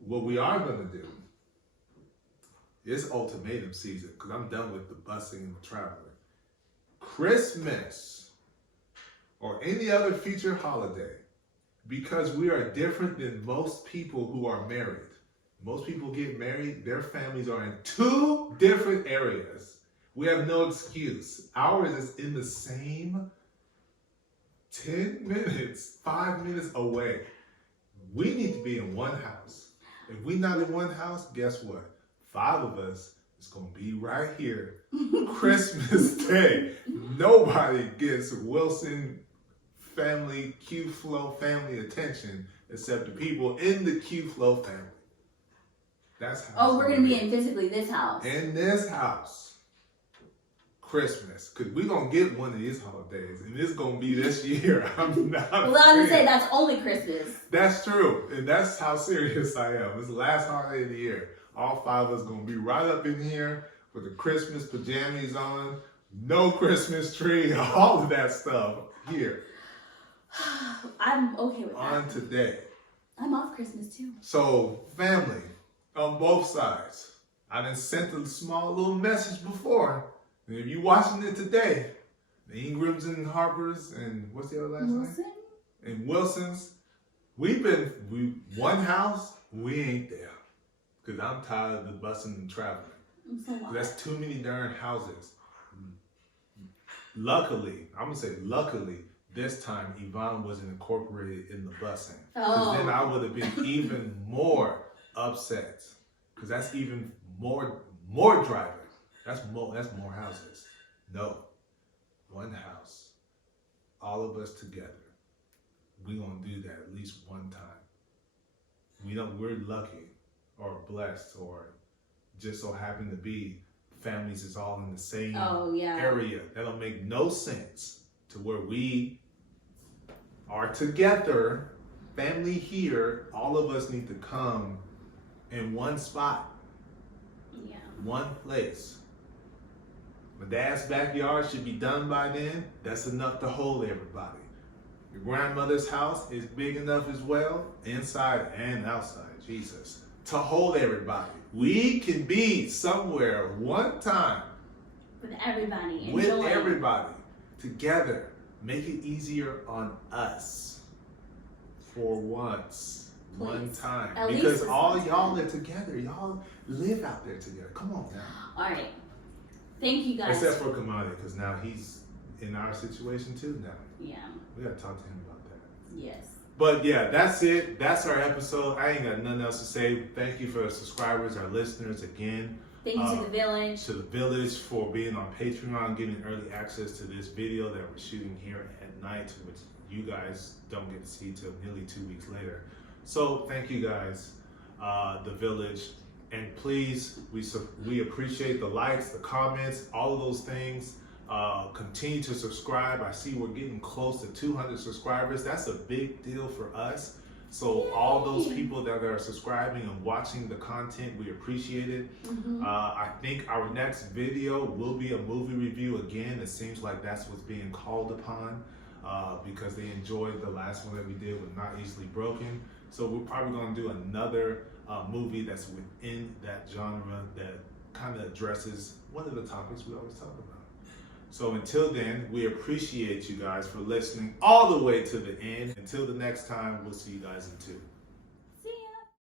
what we are going to do. It's ultimatum season because I'm done with the busing and the traveling. Christmas or any other future holiday, because we are different than most people who are married. Most people get married, their families are in 2 different areas. We have no excuse. Ours is in the same 10 minutes, 5 minutes away. We need to be in one house. If we're not in one house, guess what? 5 of us is going to be right here Christmas Day. Nobody gets Wilson family, Q FLO family attention except the people in the Q FLO family. That's how we're going to be in physically this house. In this house. Christmas, because we're going to get one of these holidays, and it's going to be this year. I'm not. Well, I was going to say, that's only Christmas. That's true, and that's how serious I am. It's the last holiday of the year. All 5 of us going to be right up in here with the Christmas pajamas on, no Christmas tree, all of that stuff here. I'm okay with that. On today. I'm off Christmas too. So, family, on both sides. I done sent a small little message before. And if you watching it today, the Ingrams and Harpers and what's the other last name? And Wilsons, we one house, we ain't there. Because I'm tired of the busing and traveling. That's too many darn houses. Luckily, I'm going to say luckily, this time Yvonne wasn't incorporated in the busing. Because then I would have been even more upset. Because that's even more driving. That's more houses. No. One house. All of us together. We're going to do that at least one time. We're lucky or blessed or just so happen to be families is all in the same area. That'll make no sense to where we are together, family here, all of us need to come in one spot. Yeah. One place. My dad's backyard should be done by then. That's enough to hold everybody. Your grandmother's house is big enough as well, inside and outside, Jesus, to hold everybody. We can be somewhere one time. With everybody. With everybody. Together. Make it easier on us. For once. Please. One time. At because all y'all are together. Y'all live out there together. Come on now. All right. Thank you guys. Except for Kamani, because now he's in our situation too now. Yeah. We got to talk to him about that. Yes. But yeah, that's it. That's our episode. I ain't got nothing else to say. Thank you for our subscribers, our listeners again. Thank you to the village. To the village for being on Patreon, getting early access to this video that we're shooting here at night, which you guys don't get to see till nearly 2 weeks later. So thank you guys, the village. And please, we appreciate the likes, the comments, all of those things. Continue to subscribe. I see we're getting close to 200 subscribers. That's a big deal for us. So all those people that are subscribing and watching the content, we appreciate it. I think our next video will be a movie review again. It seems like that's what's being called upon because they enjoyed the last one that we did with Not Easily Broken. So we're probably going to do another movie that's within that genre that kind of addresses one of the topics we always talk about. So until then, we appreciate you guys for listening all the way to the end. Until the next time, we'll see you guys in 2.